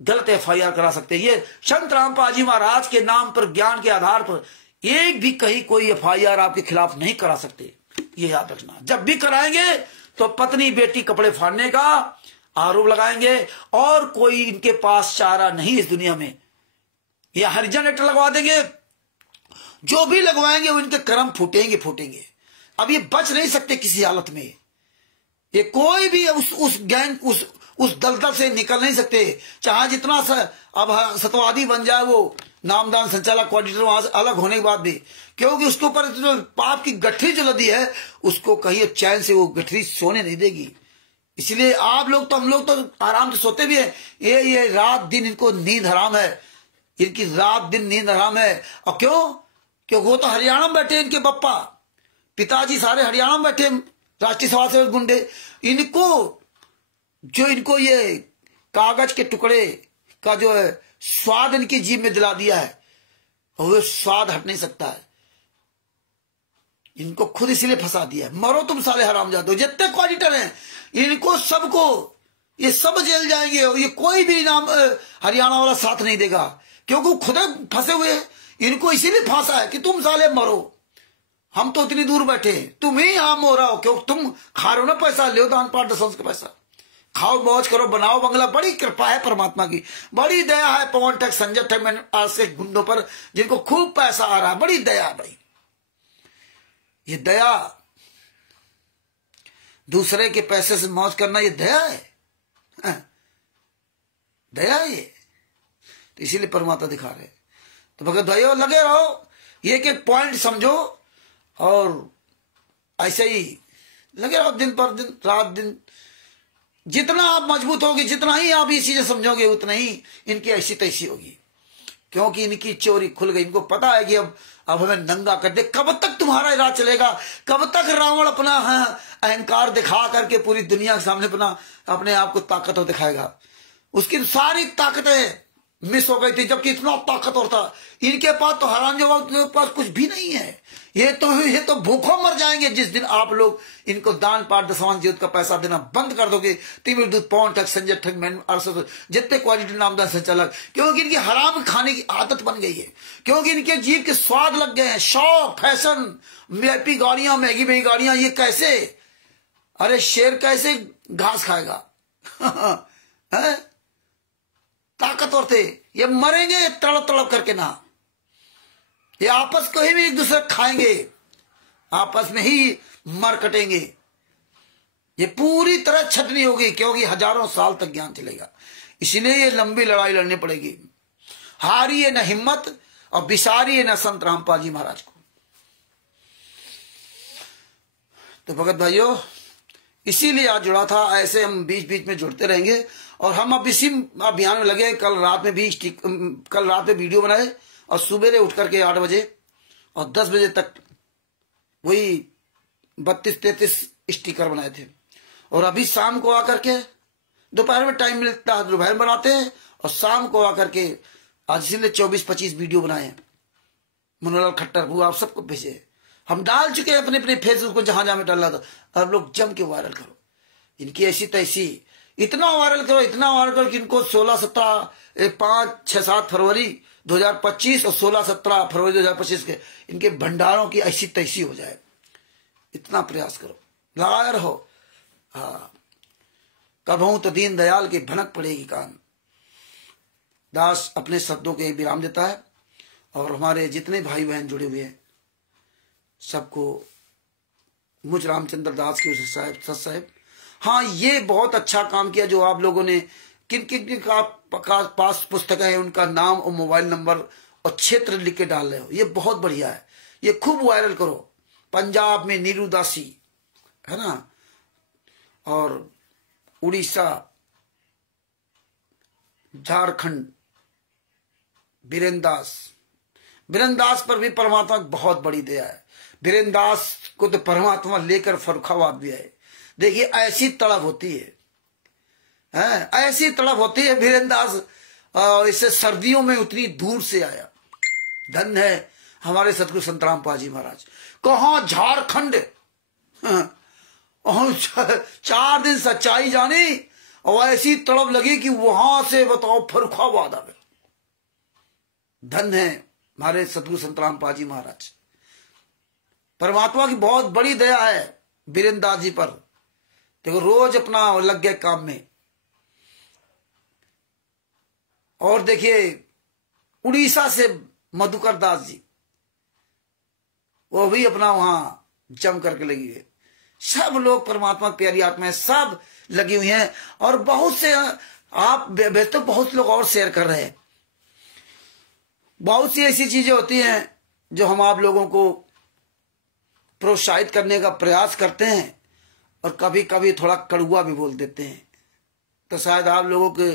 गलत एफआईआर करा सकते हैं। ये संत रामपाल जी महाराज के नाम पर, ज्ञान के आधार पर एक भी कहीं कोई एफआईआर आपके खिलाफ नहीं करा सकते, ये याद रखना। जब भी कराएंगे तो पत्नी बेटी कपड़े फाड़ने का आरोप लगाएंगे, और कोई इनके पास चारा नहीं इस दुनिया में। ये हरिजन एक्ट लगवा देंगे, जो भी लगवाएंगे वो इनके कर्म फूटेंगे। अब ये बच नहीं सकते किसी हालत में। ये कोई भी उस गैंग, उस दलदल से निकल नहीं सकते, चाहे जितना अब सतवादी बन जाए वो नामदान संचालक कोऑर्डिनेटर वहां से अलग होने के बाद भी, क्योंकि उसके ऊपर जो पाप की गठरी जो लदी है, उसको कहीं चैन से वो गठरी सोने नहीं देगी। इसलिए आप लोग तो, हम लोग तो आराम से सोते भी हैं, ये रात दिन इनको नींद हराम है, इनकी रात दिन नींद हराम है। और क्यों वो तो हरियाणा में बैठे, इनके पप्पा पिताजी सारे हरियाणा में बैठे, राष्ट्रीय सभा से गुंडे। इनको ये कागज के टुकड़े का जो है स्वाद इनकी जीभ में दिला दिया है, और वो स्वाद हट नहीं सकता है। इनको खुद इसीलिए फंसा दिया है। मरो तुम साले हरामजादो, जितने क्वालिटर हैं, इनको सबको ये सब जेल जाएंगे और ये कोई भी नाम हरियाणा वाला साथ नहीं देगा, क्योंकि वो खुद फंसे हुए हैं। इनको इसीलिए फांसा है कि तुम साले मरो, हम तो इतनी दूर बैठे, तुम ही यहां मो रहा हो, क्योंकि तुम खा रहे हो ना पैसा, ले दान पाठ दशंश का पैसा, खाओ मौज करो, बनाओ बंगला। बड़ी कृपा है परमात्मा की, बड़ी दया है पवन ठग संजय ठग मैंने आज से गुंडों पर, जिनको खूब पैसा आ रहा है। बड़ी दया भाई, ये दया, दूसरे के पैसे से मौज करना ये दया है, दया है ये। तो इसीलिए परमात्मा दिखा रहे। तो भगत भाइयों लगे रहो, ये एक पॉइंट समझो और ऐसे ही लगे रहो दिन पर दिन, रात दिन। जितना आप मजबूत होगे, जितना ही आप ये चीजें समझोगे, उतना ही इनकी ऐसी तैसी होगी, क्योंकि इनकी चोरी खुल गई। इनको पता है कि अब हमें नंगा कर दे। कब तक तुम्हारा इराज चलेगा? कब तक रावण अपना अहंकार दिखा करके पूरी दुनिया के सामने अपने आप को ताकतवर दिखाएगा? उसकी सारी ताकतें मिस हो गई थी, जबकि इतना ताकतवर था। इनके पास तो हरामजादा के पास कुछ भी नहीं है। ये तो भूखों मर जाएंगे जिस दिन आप लोग इनको दान पाठ दशवान जीवित का पैसा देना बंद कर दोगे। तिमिर दूध पवन ठग संजय ठग मैन जितने क्वालिटी नामदार संचालक, क्योंकि इनकी हराम खाने की आदत बन गई है, क्योंकि इनके जीव के स्वाद लग गए हैं। शौक, फैशन, वीआईपी गाड़ियां, महंगी महंगी गाड़ियां, ये कैसे? अरे शेर कैसे घास खाएगा? है? ताकतवर थे, ये मरेंगे तड़प तड़प करके ना। ये आपस को ही भी एक दूसरे खाएंगे, आपस में ही मर कटेंगे। ये पूरी तरह छटनी होगी, क्योंकि हजारों साल तक ज्ञान चलेगा। इसलिए ये लंबी लड़ाई लड़नी पड़ेगी। हारिए न हिम्मत और बिसारिए न संत रामपाल जी महाराज को। तो भगत भाइयों, इसीलिए आज जुड़ा था। ऐसे हम बीच बीच में जुड़ते रहेंगे और हम अब इसी अभियान में लगे। कल रात में वीडियो बनाए और सुबह उठ करके 8 बजे और 10 बजे तक वही 32-33 स्टिकर बनाए थे। और अभी शाम को आकर के, दोपहर में टाइम मिलता है दोपहर बनाते हैं, और शाम को आकर के आज इसीलिए 24-25 वीडियो बनाए हैं। मनोलाल खट्टर वो आप सबको भेजे, हम डाल चुके हैं अपने अपने फेसबुक को, जहां जहां में डालना था। अब लोग जम के वायरल करो इनकी ऐसी तैसी, इतना वायरल करो, इतना वायरल करो कि इनको 5-6-7 फरवरी 2025 और 16-17 फरवरी 2025 के इनके भंडारों की ऐसी तैसी हो जाए। इतना प्रयास करो, लगाए रहो। हाँ, कबहू तो दीन दयाल की भनक पड़ेगी कान। दास अपने शब्दों के विराम देता है और हमारे जितने भाई बहन जुड़े हुए हैं सबको मुझ रामचंद्र दास की साहब सत साहब। हाँ, ये बहुत अच्छा काम किया जो आप लोगों ने, किन किन का पास पुस्तकें हैं उनका नाम और मोबाइल नंबर और क्षेत्र लिख के डाल रहे हो, ये बहुत बढ़िया है। ये खूब वायरल करो। पंजाब में नीरू दासी है ना, और उड़ीसा, झारखंड बीरेन दास पर भी परमात्मा की बहुत बड़ी दया है। बीरेन दास को तो परमात्मा लेकर फर्रुखाबाद भी आए। देखिए ऐसी तड़प होती है, ऐसी तड़प होती है। बीरेन दास इससे सर्दियों में उतनी दूर से आया। धन है हमारे सतगुरु संत रामपाल जी महाराज। कहाँ झारखंड, 4 दिन सच्चाई जानी और ऐसी तड़प लगी कि वहां से बताओ फर्रुखाबाद आ गए। धन है हमारे सतगुरु संत रामपाल जी महाराज। परमात्मा की बहुत बड़ी दया है बीरेन दास जी पर। देखो रोज अपना लग गए काम में। और देखिए उड़ीसा से मधुकर दास जी, वो भी अपना वहां जम करके लगी है। सब लोग परमात्मा की प्यारी आत्मा है, सब लगी हुई हैं। और बहुत से आप भेजते, बहुत लोग और शेयर कर रहे हैं। बहुत सी ऐसी चीजें होती हैं जो हम आप लोगों को प्रोत्साहित करने का प्रयास करते हैं और कभी कभी थोड़ा कड़ुआ भी बोल देते हैं, तो शायद आप लोगों के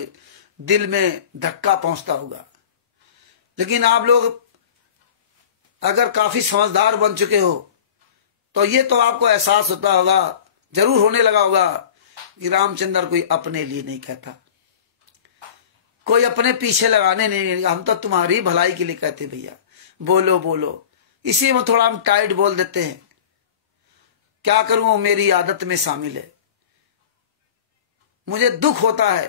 दिल में धक्का पहुंचता होगा। लेकिन आप लोग अगर काफी समझदार बन चुके हो तो ये तो आपको एहसास होता होगा, जरूर होने लगा होगा कि रामचंद्र कोई अपने लिए नहीं कहता, कोई अपने पीछे लगाने नहीं, हम तो तुम्हारी भलाई के लिए कहते भैया, बोलो बोलो। इसी में थोड़ा हम टाइट बोल देते हैं। क्या करूं, मेरी आदत में शामिल है। मुझे दुख होता है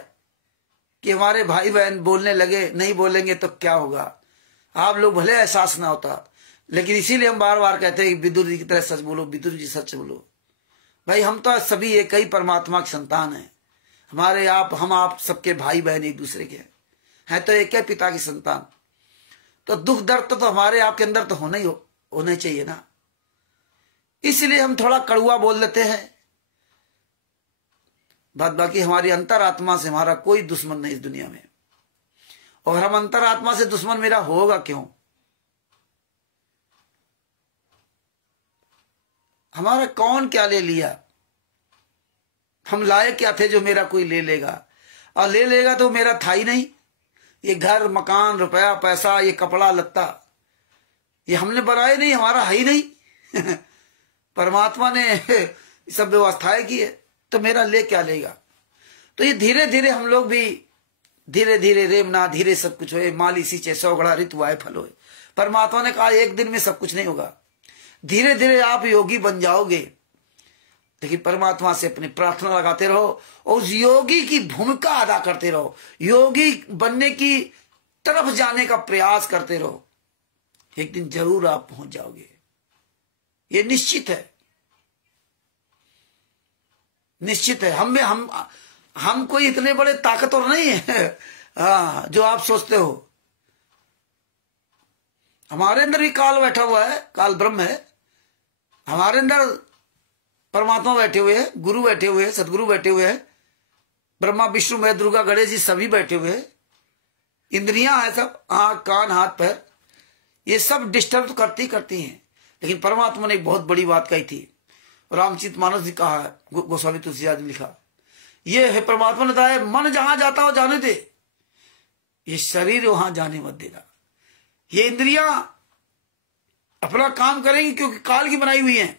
कि हमारे भाई बहन बोलने लगे, नहीं बोलेंगे तो क्या होगा। आप लोग भले एहसास ना होता, लेकिन इसीलिए हम बार बार कहते हैं कि विदुर जी की तरह सच बोलो, विदुर जी सच बोलो। भाई हम तो सभी एक ही परमात्मा की संतान हैं। हमारे हम आप सबके भाई बहन एक दूसरे के हैं तो एक ही पिता की संतान। तो दुख दर्द तो हमारे आपके अंदर तो होना चाहिए ना। इसलिए हम थोड़ा कड़ुआ बोल देते हैं। बाकी हमारी अंतरात्मा से हमारा कोई दुश्मन नहीं इस दुनिया में। और हम अंतरात्मा से दुश्मन मेरा होगा क्यों? हमारा कौन क्या ले लिया? हम लाए क्या थे जो मेरा कोई ले लेगा? और ले लेगा तो मेरा था ही नहीं। ये घर मकान रुपया पैसा ये कपड़ा लत्ता ये हमने बनाए नहीं, हमारा है ही नहीं। परमात्मा ने सब व्यवस्थाएं की है, तो मेरा ले क्या लेगा? तो ये धीरे धीरे हम लोग भी धीरे धीरे रेमना धीरे सब कुछ होए, माली सींचे 100 घड़ा ऋतु आए फल होए। परमात्मा ने कहा एक दिन में सब कुछ नहीं होगा, धीरे धीरे आप योगी बन जाओगे। लेकिन परमात्मा से अपनी प्रार्थना लगाते रहो और उस योगी की भूमिका अदा करते रहो, योगी बनने की तरफ जाने का प्रयास करते रहो। एक दिन जरूर आप पहुंच जाओगे, ये निश्चित है, निश्चित है। हम कोई इतने बड़े ताकतवर नहीं है हाँ जो आप सोचते हो। हमारे अंदर भी काल बैठा हुआ है, काल ब्रह्म है हमारे अंदर। परमात्मा बैठे हुए हैं, गुरु बैठे हुए हैं, सदगुरु बैठे हुए हैं, ब्रह्मा विष्णु महेश दुर्गा गणेश जी सभी बैठे हुए हैं। इंद्रियां हैं सब, आंख कान हाथ पैर, ये सब डिस्टर्ब करती हैं। लेकिन परमात्मा ने एक बहुत बड़ी बात कही थी, रामचरित मानस जी कहा है, गोस्वामी तुलसीदास ने लिखा, ये है परमात्मा ने कहा, मन जहां जाता हो जाने दे, ये शरीर वहां जाने मत देना। ये इंद्रियां अपना काम करेंगी क्योंकि काल की बनाई हुई हैं,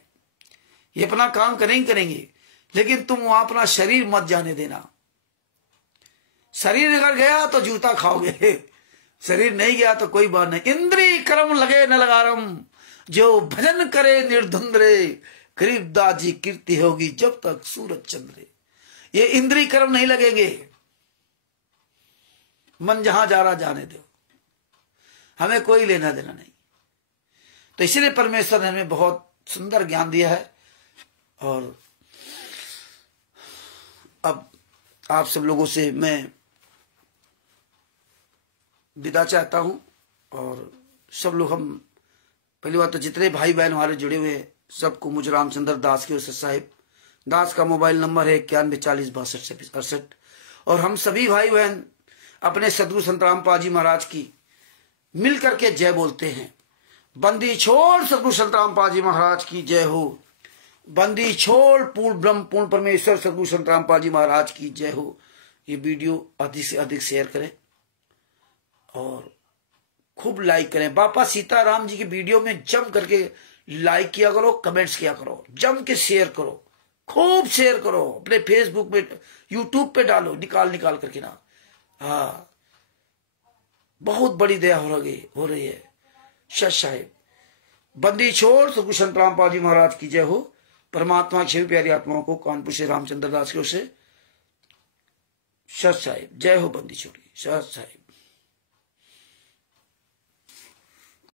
ये अपना काम करेंगे, लेकिन तुम वहां अपना शरीर मत जाने देना। शरीर अगर गया तो जूता खाओगे, शरीर नहीं गया तो कोई बात नहीं। इंद्री कर्म लगे न लगारम, जो भजन करे निर्धुंध रे, गरीबदास जी कीर्ति होगी जब तक सूरज चंद्रे। ये इंद्री कर्म नहीं लगेंगे, मन जहां जा रहा जाने दो, हमें कोई लेना देना नहीं। तो इसलिए परमेश्वर ने हमें बहुत सुंदर ज्ञान दिया है। और अब आप सब लोगों से मैं विदा चाहता हूं। और सब लोग हम पहली बात तो जितने भाई बहन हमारे जुड़े हुए हैं सबको मुझे रामचंद्र दास की ओर से, साहिब दास का मोबाइल नंबर है 91406268। और हम सभी भाई बहन अपने सदगुरु संत रामपाल जी महाराज की मिल करके जय बोलते हैं। बंदी छोड़ सदगुरु संत रामपाल जी महाराज की जय हो। बंदी छोड़ पूर्ण ब्रह्म पूर्ण परमेश्वर सदगुरु संत रामपाल जी महाराज की जय हो। ये वीडियो अधिक से अधिक शेयर करें और खूब लाइक करें। बापा सीताराम जी की वीडियो में जम करके लाइक किया करो, कमेंट्स किया करो, जम के शेयर करो, खूब शेयर करो, अपने फेसबुक पे यूट्यूब पे डालो, निकाल करके ना। हाँ बहुत बड़ी दया हो रही है। सच साहिब बंदी छोड़ सदगुरु संत रामपाल जी महाराज की जय हो। परमात्मा की प्यारी आत्माओं को कानपुर से रामचंद्र दास की ओर से सच साहिब जय हो। बंदी छोड़ी सच साहिब।